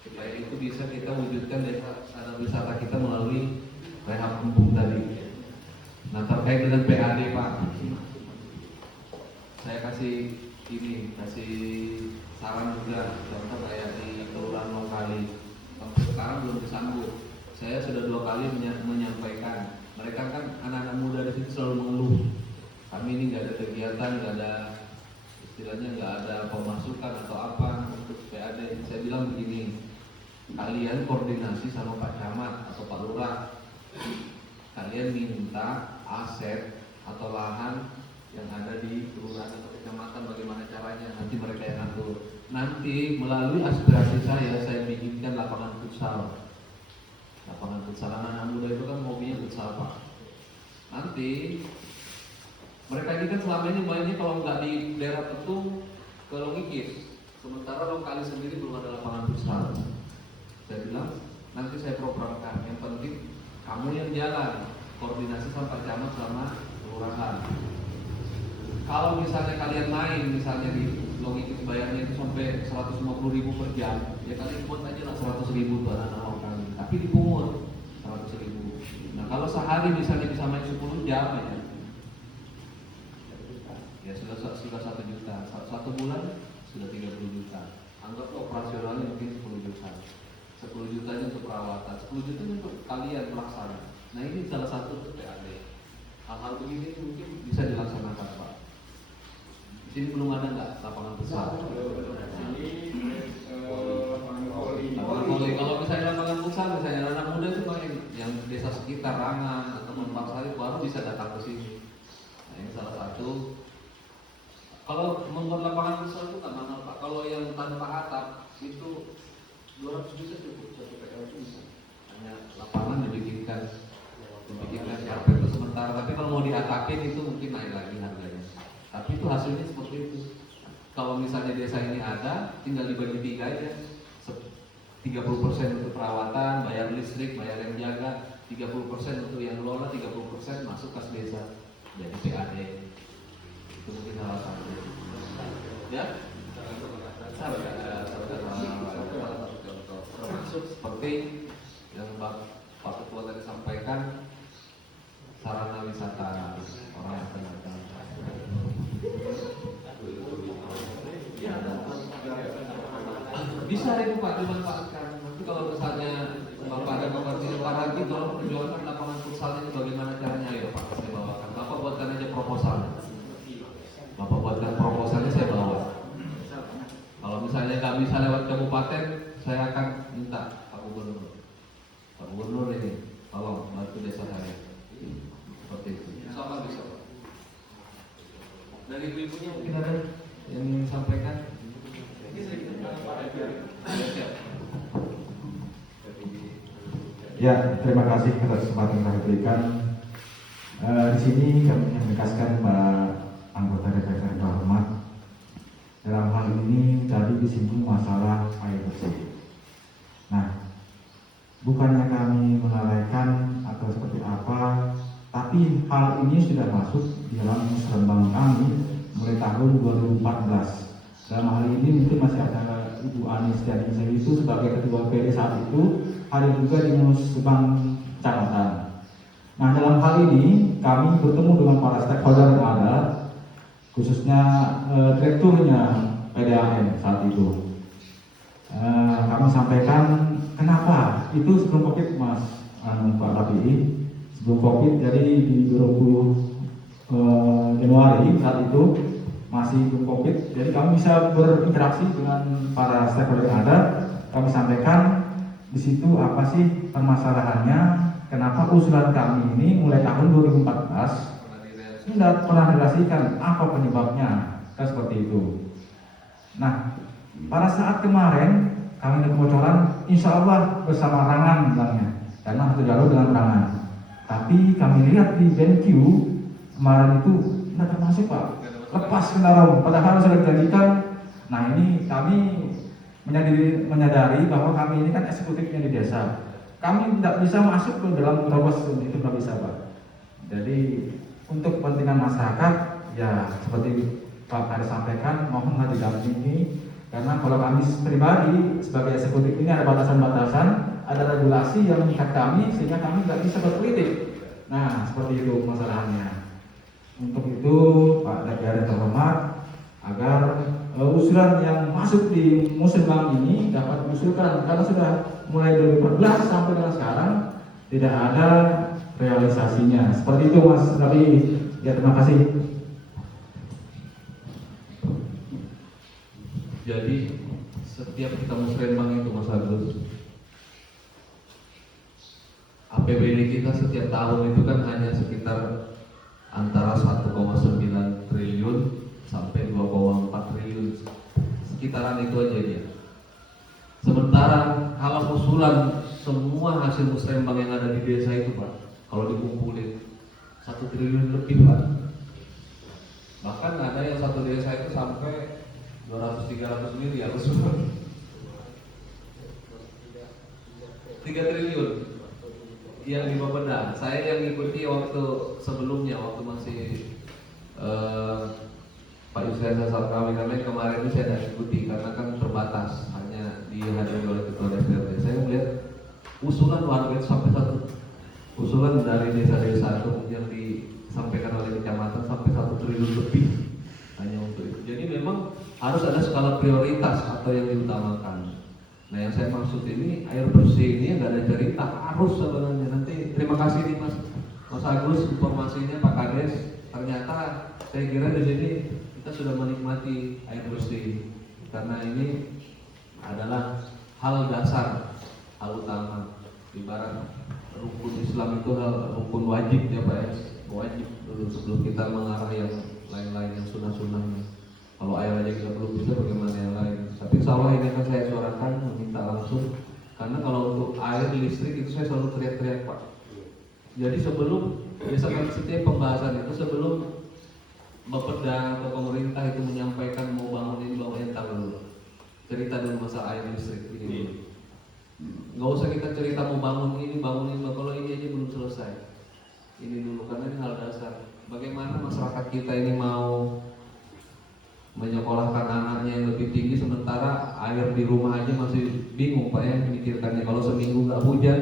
Supaya itu bisa kita wujudkan Desa Sadar Wisata kita melalui rehab embung tadi. Nah terkait dengan PAD Pak, saya kasih saran juga, contoh kayak di Kelurahan Longkali sampai sekarang belum disambut. Saya sudah 2 kali menyampaikan, mereka kan anak-anak muda di situ selalu mengeluh, kami ini nggak ada kegiatan, nggak ada istilahnya, nggak ada pemasukan atau apa untuk PAD. Saya bilang begini, kalian koordinasi sama Pak Camat atau Pak Lurah, kalian minta aset atau lahan yang ada di kelurahan atau kecamatan, bagaimana caranya, nanti mereka yang atur. Nanti melalui aspirasi saya bikinkan lapangan futsal. Lapangan futsal, anak-anak muda itu kan hobinya futsal Pak. Nanti mereka ini kan selama ini mainnya kalau nggak di daerah Petung ke Longikis, sementara Longkali sendiri belum ada lapangan futsal. Saya bilang nanti saya programkan, yang penting kamu yang jalan, koordinasi sama Pak Camat sama kelurahan. Kalau misalnya kalian main, misalnya di Longikis bayarnya itu sampai 150.000 per jam, ya kalian buat aja lah 100.000 buat anak-anak kami. tapi dipungut 100.000. Nah kalau sehari misalnya bisa main 10 jam ya sudah 1 juta, 1 bulan sudah 30 juta. Anggap operasionalnya mungkin 10 juta. 10 juta itu untuk perawatan, 10 juta itu untuk kalian pelaksana. Nah ini salah satu untuk PAD. Hal-hal begini mungkin bisa dilaksanakan Pak. Di sini belum ada nggak lapangan besar? Lapangan voli. Kalau misalnya lapangan futsal, misalnya anak muda itu main yang desa sekitar Rangan atau Paksari baru bisa datang ke sini. Nah ini salah satu. Kalau membuat lapangan futsal itu nggak mahal Pak. Kalau yang tanpa atap itu 200 juta cukup, 1 PL itu bisa. Hanya lapangan dibikinkan karpet itu sementara. Tapi kalau mau diatapin itu mungkin naik lagi harganya. Tapi itu hasilnya seperti itu. Kalau misalnya desa ini ada, tinggal dibagi 3 aja. 30% untuk perawatan, bayar listrik, bayar yang jaga, 30% untuk yang lola, 30% masuk kas desa. Jadi PAD. Itu mungkin salah satu. Ya? Termasuk seperti yang Pak Ketua tadi sampaikan, sarana wisata orang yang akan datang. Bisa itu Pak dimanfaatkan. Nanti kalau misalnya Bapak ada kompetisi lagi, tolong perjuangkan lapangan futsal ini bagaimana caranya, ayo Pak saya bawakan. Bapak buatkan aja proposal. Bapak buatkan proposalnya saya bawa. Kalau misalnya nggak bisa lewat kabupaten, saya akan minta Pak Gubernur. Pak Gubernur ini, tolong bantu desa saya. Seperti itu. Sama bisa Pak. Dari ibu-ibunya mungkin ada yang ingin sampaikan. Ya, terima kasih atas kesempatan yang diberikan. Di sini kami menegaskan Pak anggota DPR yang terhormat. Dalam hal ini tadi disinggung masalah air bersih. Nah, bukannya kami melalaikan atau seperti apa, tapi hal ini sudah masuk di dalam musrenbang kami mulai tahun 2014. Dalam hal ini mungkin masih ada Ibu Anis dan saya itu sebagai ketua PD saat itu ada juga di musrenbang kecamatan. Nah, dalam hal ini kami bertemu dengan para stakeholder yang ada, khususnya direkturnya PDAM saat itu. Kami sampaikan kenapa itu sebelum COVID Mas Pak Rafi, sebelum COVID, jadi di 20 Januari saat itu masih belum COVID, jadi kami bisa berinteraksi dengan para stakeholder yang ada. Kami sampaikan di situ apa sih permasalahannya, kenapa usulan kami ini mulai tahun 2014 tidak pernah dirasikan, apa penyebabnya, kan seperti itu. Nah, pada saat kemarin kami ada kebocoran, insya Allah bersama Rangan bilangnya, karena satu jalur dengan Rangan. Tapi kami lihat di BenQ kemarin itu tidak termasuk Pak, lepas kendaraan, padahal sudah dijadikan. Nah ini kami menyadari bahwa kami ini kan eksekutifnya di desa, kami tidak bisa masuk ke dalam terobos itu, tidak bisa Pak. Jadi untuk kepentingan masyarakat, ya seperti Pak tadi sampaikan, mohonlah didampingi. Karena kalau kami pribadi sebagai eksekutif ini ada batasan-batasan, ada regulasi yang mengikat kami sehingga kami tidak bisa berpolitik. Nah seperti itu masalahnya. Untuk itu Pak DPR yang terhormat, agar usulan yang masuk di musrenbang ini dapat diusulkan, karena sudah mulai 2014 sampai dengan sekarang tidak ada realisasinya. Seperti itu Mas Rafi. Ya, terima kasih. Jadi setiap kita musrenbang itu Mas Agus, APBD kita setiap tahun itu kan hanya sekitar antara 1,9 triliun sampai 2,4 triliun, sekitaran itu aja dia. Sementara kalau usulan semua hasil musrenbang yang ada di desa itu Pak, kalau dikumpulin 1 triliun lebih Pak. Bahkan ada yang satu desa itu sampai 200-300 miliar usulan. 3 triliun yang di Bapeda. Saya yang ngikuti waktu sebelumnya, waktu masih Pak Yusrian Sasar kami, karena kemarin itu saya tidak ikuti karena kan terbatas, hanya dihadiri oleh ketua DPRD. Saya melihat usulan warga sampai satu usulan dari desa-desa itu yang disampaikan oleh kecamatan sampai 1 triliun lebih hanya untuk itu. Jadi memang harus ada skala prioritas atau yang diutamakan. Nah yang saya maksud ini air bersih ini nggak ada cerita, harus sebenarnya. Nanti terima kasih nih Mas Agus informasinya Pak Kades. Ternyata saya kira di sini kita sudah menikmati air bersih karena ini adalah hal dasar, hal utama. Ibarat rukun Islam itu hal rukun wajib ya Pak ya, wajib dulu sebelum kita mengarah yang lain-lain yang sunnah-sunnahnya. Kalau air aja kita belum bisa, bagaimana yang lain? Tapi insya Allah ini akan saya suarakan, meminta langsung. Karena kalau untuk air listrik itu saya selalu teriak-teriak Pak. Jadi sebelum biasakan setiap pembahasan itu sebelum Bapeda atau pemerintah itu menyampaikan mau bangun ini bangun yang tahu dulu. Cerita dulu masalah air listrik ini dulu. Nggak usah kita cerita mau bangun ini, kalau ini aja belum selesai. Ini dulu karena ini hal dasar. Bagaimana masyarakat kita ini mau menyekolahkan anaknya yang lebih tinggi sementara air di rumah aja masih bingung Pak ya memikirkannya. Kalau seminggu nggak hujan,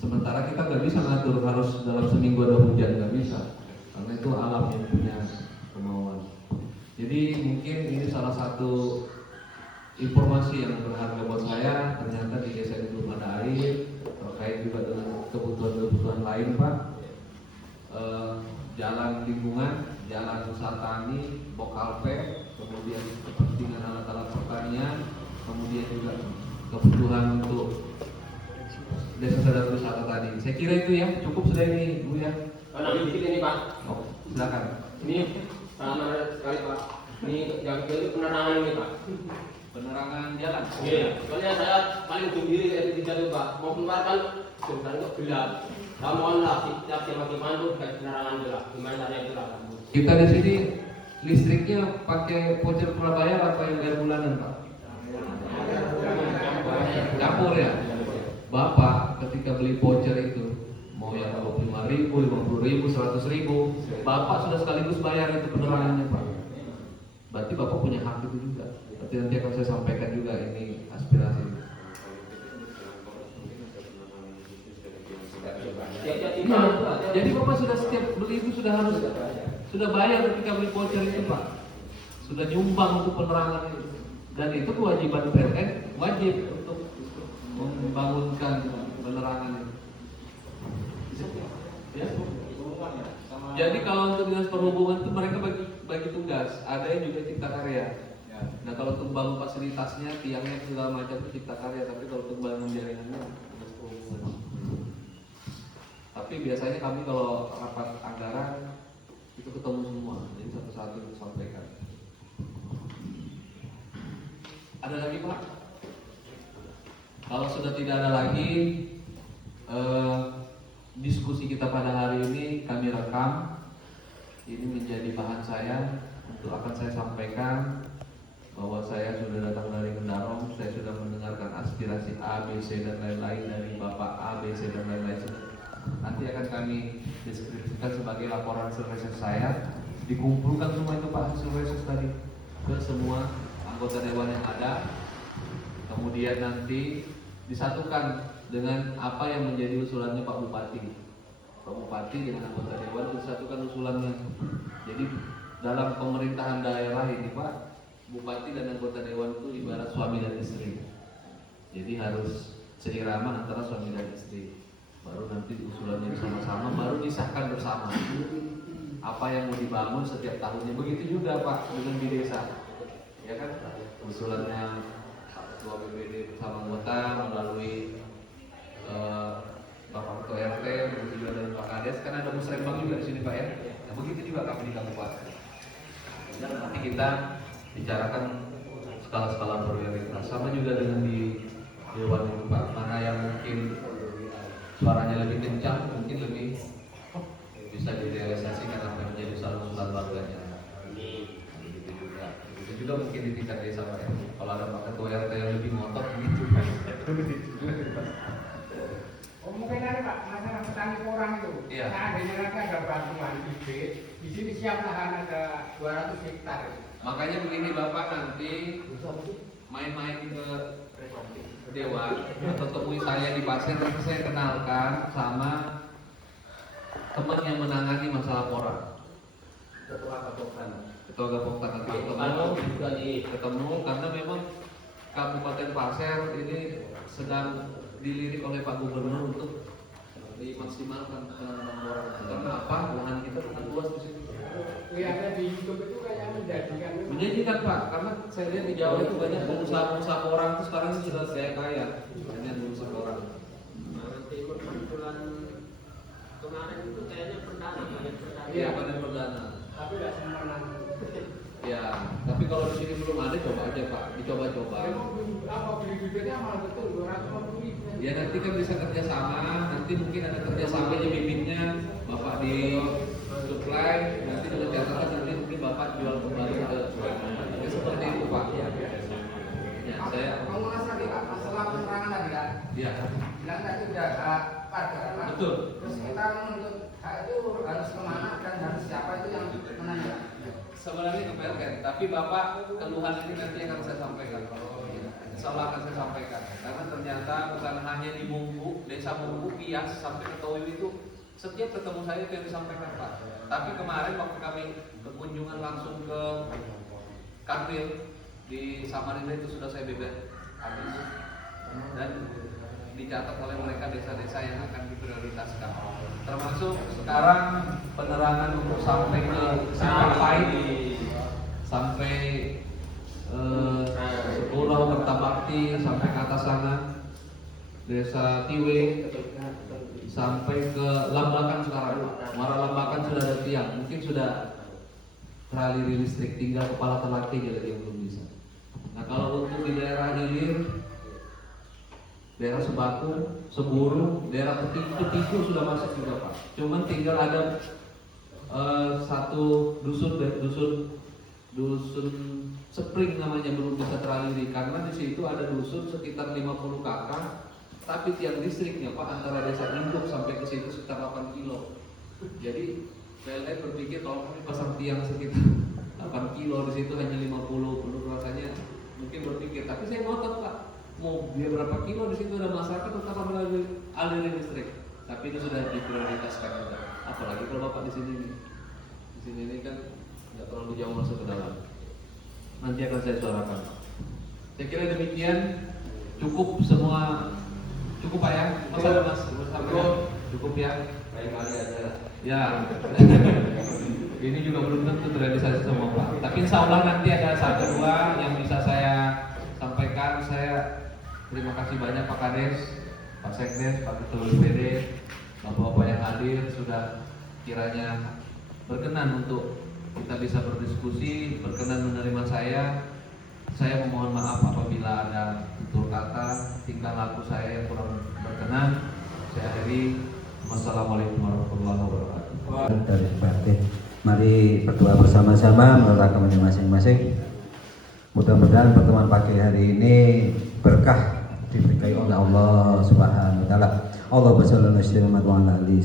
sementara kita nggak bisa ngatur harus dalam seminggu ada hujan, nggak bisa. Karena itu alam yang punya kemauan. Jadi mungkin ini salah satu informasi yang berharga buat saya. Ternyata di desa ini belum ada air, terkait juga dengan kebutuhan-kebutuhan lain Pak. Jalan lingkungan, jalan usaha tani, bokalpe, kemudian kepentingan alat-alat pertanian, kemudian juga kebutuhan untuk desa sadar wisata tadi. Saya kira itu ya, cukup sudah ini Bu ya. Nanti dikit ini Pak. Oh, silakan. Ini sama sekali Pak. Ini yang kedua penerangan ini Pak. Penerangan jalan. Iya. Soalnya saya paling sendiri dari tiga itu Pak. Mau keluar kan sebenarnya kok gelap. Mohonlah setiap gimana tuh kayak penerangan gelap. Gimana caranya gelap? Kita di sini listriknya pakai voucher Prabayar apa yang bayar bulanan Pak? Campur ya. Bapak ketika beli voucher itu mau yang 25.000, 50.000, 100.000, Bapak sudah sekaligus bayar itu penerangannya Pak. Berarti Bapak punya hak itu juga. Berarti nanti akan saya sampaikan juga ini aspirasi. Jadi Bapak sudah setiap beli itu sudah bayar ketika beli voucher itu Pak. Sudah nyumbang untuk penerangan itu. Dan itu kewajiban PLN, wajib untuk membangunkan penerangan itu. Ya. Jadi kalau untuk dinas perhubungan itu mereka bagi tugas, ada yang juga cipta karya. Nah kalau untuk bangun fasilitasnya, tiangnya segala macam itu cipta karya, tapi kalau untuk bangun jaringannya dinas perhubungan. Tapi biasanya kami kalau rapat anggaran itu ketemu semua, jadi satu-satu disampaikan. Ada lagi Pak? Kalau sudah tidak ada lagi, diskusi kita pada hari ini kami rekam. Ini menjadi bahan saya untuk akan saya sampaikan bahwa saya sudah datang dari Kendarong, saya sudah mendengarkan aspirasi A, B, C dan lain-lain dari Bapak A, B, C dan lain-lain. Nanti akan kami deskripsikan sebagai laporan hasil reses saya. Dikumpulkan semua itu Pak hasil reses tadi ke semua anggota dewan yang ada. Kemudian nanti disatukan dengan apa yang menjadi usulannya Pak Bupati. Pak Bupati dengan anggota dewan disatukan usulannya. Jadi dalam pemerintahan daerah ini Pak, Bupati dan anggota dewan itu ibarat suami dan istri. Jadi harus seirama antara suami dan istri. Baru nanti usulannya bersama-sama, baru disahkan bersama apa yang mau dibangun setiap tahunnya. Begitu juga Pak dengan di desa, ya kan? Usulannya Ketua BPD bersama anggota melalui Bapak Ketua RT, begitu juga dari Pak Kades, kan ada musrembang juga di sini Pak ya. Nah, begitu juga kami di kabupaten. Dan nanti kita bicarakan skala-skala prioritas. Sama juga dengan di Dewan itu Pak, mana yang mungkin suaranya lebih kencang, mungkin lebih bisa direalisasikan apa yang menjadi usulan warganya. Begitu juga mungkin di tingkat desa Pak ya. Kalau ada Pak Ketua RT yang lebih ngotot gitu Pak. Oh mungkin ada Pak, masalah petani orang itu. Iya. Seandainya nanti ada bantuan bibit, di sini siap lahan ada 200 hektar. Makanya begini Bapak nanti main-main ke dewan atau temui saya di pasien, nanti saya kenalkan sama teman yang menangani masalah pora. Ketua Gapoktan nanti ketemu karena memang Kabupaten Pasir ini sedang dilirik oleh Pak Gubernur untuk dimaksimalkan penanaman pora. Karena apa? Lahan kita sangat luas di sini. Lihatnya di YouTube itu kayak menjadikan Pak, karena saya lihat di Jawa itu banyak pengusaha-pengusaha orang itu sekarang sudah kaya, banyak pengusaha orang. Kebetulan kemarin itu kayaknya perdana. Iya, perdana. Tapi nggak semua nanti. Ya, tapi kalau di sini belum ada, coba aja Pak, dicoba-coba. Apa beli bibitnya malah betul 250.000. Ya nanti kan bisa kerjasama, nanti mungkin ada kerjasamanya bibitnya, Bapak di supply, nanti dengan catatan nanti mungkin Bapak jual kembali ke ya, seperti itu Pak. Ya, saya. Kamu merasa di masalah penerangan tadi kan? Iya. Bilang tadi udah pada kan? Betul. Terus kita menuntut hak itu harus kemana dan harus siapa itu yang menanya? Sebenarnya ke PLN, tapi Bapak keluhan ini nanti akan saya sampaikan. Insya Allah akan saya sampaikan. Karena ternyata bukan hanya di Mungku, desa Mungku, Pias sampai ke Towi itu setiap ketemu saya itu yang disampaikan Pak. Tapi kemarin waktu kami berkunjungan langsung ke Kanwil di Samarinda itu sudah saya bebas habis dan dicatat oleh mereka desa-desa yang akan diprioritaskan. Termasuk sekarang penerangan untuk sampai ke sampai Sepuluh Kertabakti sampai ke atas sana, Desa Tiwe sampai ke Lambakan sekarang. Muara Lambakan sudah ada tiang, mungkin sudah teraliri listrik, tinggal kepala terlatih jadi yang belum bisa. Nah kalau untuk di daerah hilir, daerah Sebaku, Seburu, daerah Petiku sudah masuk juga Pak. Cuman tinggal ada satu dusun Spring namanya belum bisa teraliri karena di situ ada dusun sekitar 50 kakak, tapi tiang listriknya Pak antara desa Induk sampai ke situ sekitar 8 kilo. Jadi PLN berpikir kalau kami pasang tiang sekitar 8 kilo di situ hanya 50, menurut rasanya mungkin berpikir. Tapi saya ngotot Pak, mau biar berapa kilo di situ ada masyarakat tetap aliran listrik. Tapi itu sudah diprioritaskan juga. Apalagi kalau Bapak di sini nih. Di sini ini kan nggak terlalu jauh masuk ke dalam. Nanti akan saya suarakan. Saya kira demikian, cukup semua, cukup Pak ya? Mas ada Mas? Cukup ya? Baik kali aja. Ya. Ini juga belum tentu terrealisasi semua Pak. Tapi insya Allah nanti ada satu dua yang bisa saya sampaikan. Saya terima kasih banyak Pak Kades, Pak Sekdes, Pak Ketua BPD, Bapak-bapak yang hadir sudah kiranya berkenan untuk kita bisa berdiskusi, berkenan menerima saya. Saya memohon maaf apabila ada tutur kata, tingkah laku saya yang kurang berkenan. Saya akhiri. Wassalamualaikum warahmatullahi wabarakatuh. Dari PRT, mari berdoa bersama-sama menurut agamanya masing-masing. Mudah-mudahan pertemuan pagi hari ini berkah diberkahi oleh Allah Subhanahu wa taala. Allahumma shalli ala sayyidina Muhammad wa ala alihi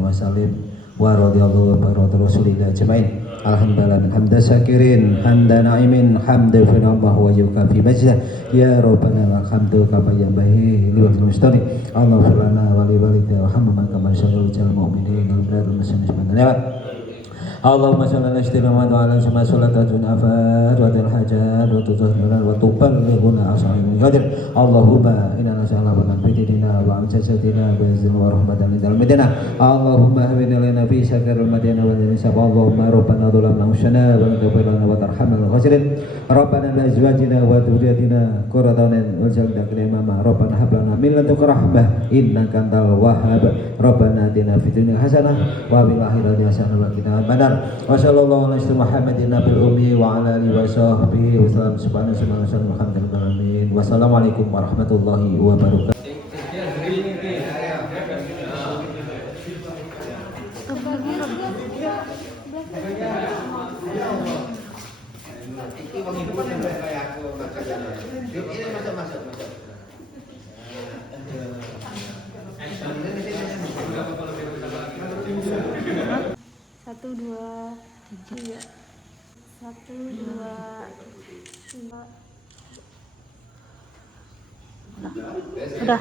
wa sallim. Wa radhiyallahu anhu rasulillah ajmain. Alhamdulillah min hamda syakirin hamda na'imin hamda fi Allah wa yukafi majdah ya rabbana wal hamdu kama yanbaghi li wajhil mustaqim. Allahumma lana wa li walidina wa hamma kama syarul jal mu'minin wal biladul muslimin subhanallah. Allahumma shalli ala sayyidina Muhammad wa ala alihi wa sallam afat wa til hajat wa tutahhiruna wa tuballighuna asal qadir. Allahumma inna nas'aluka min fidina wa amsatina wa izin wa rahmatan lil medina. Allahumma habina lana fi sakaril madina wa nisab. Allahumma rabbana dhalamna anfusana wa la taghfir lana wa tarhamna khasirin. Rabbana la azwajina wa dhurriyyatina qurrata a'yun waj'alna imama. Rabbana hab lana min ladunka rahmah innaka antal wahhab. Rabbana atina fid dunya hasanah wa fil akhirati hasanah wa qina adzabannar. Wa sallallahu alaihi Muhammadin nabil ummi wa ala alihi wa sahbihi wa sallam subhanallahi walhamdulillahi. Wassalamualaikum warahmatullahi wabarakatuh. Satu dua tiga, satu dua tiga. Udah.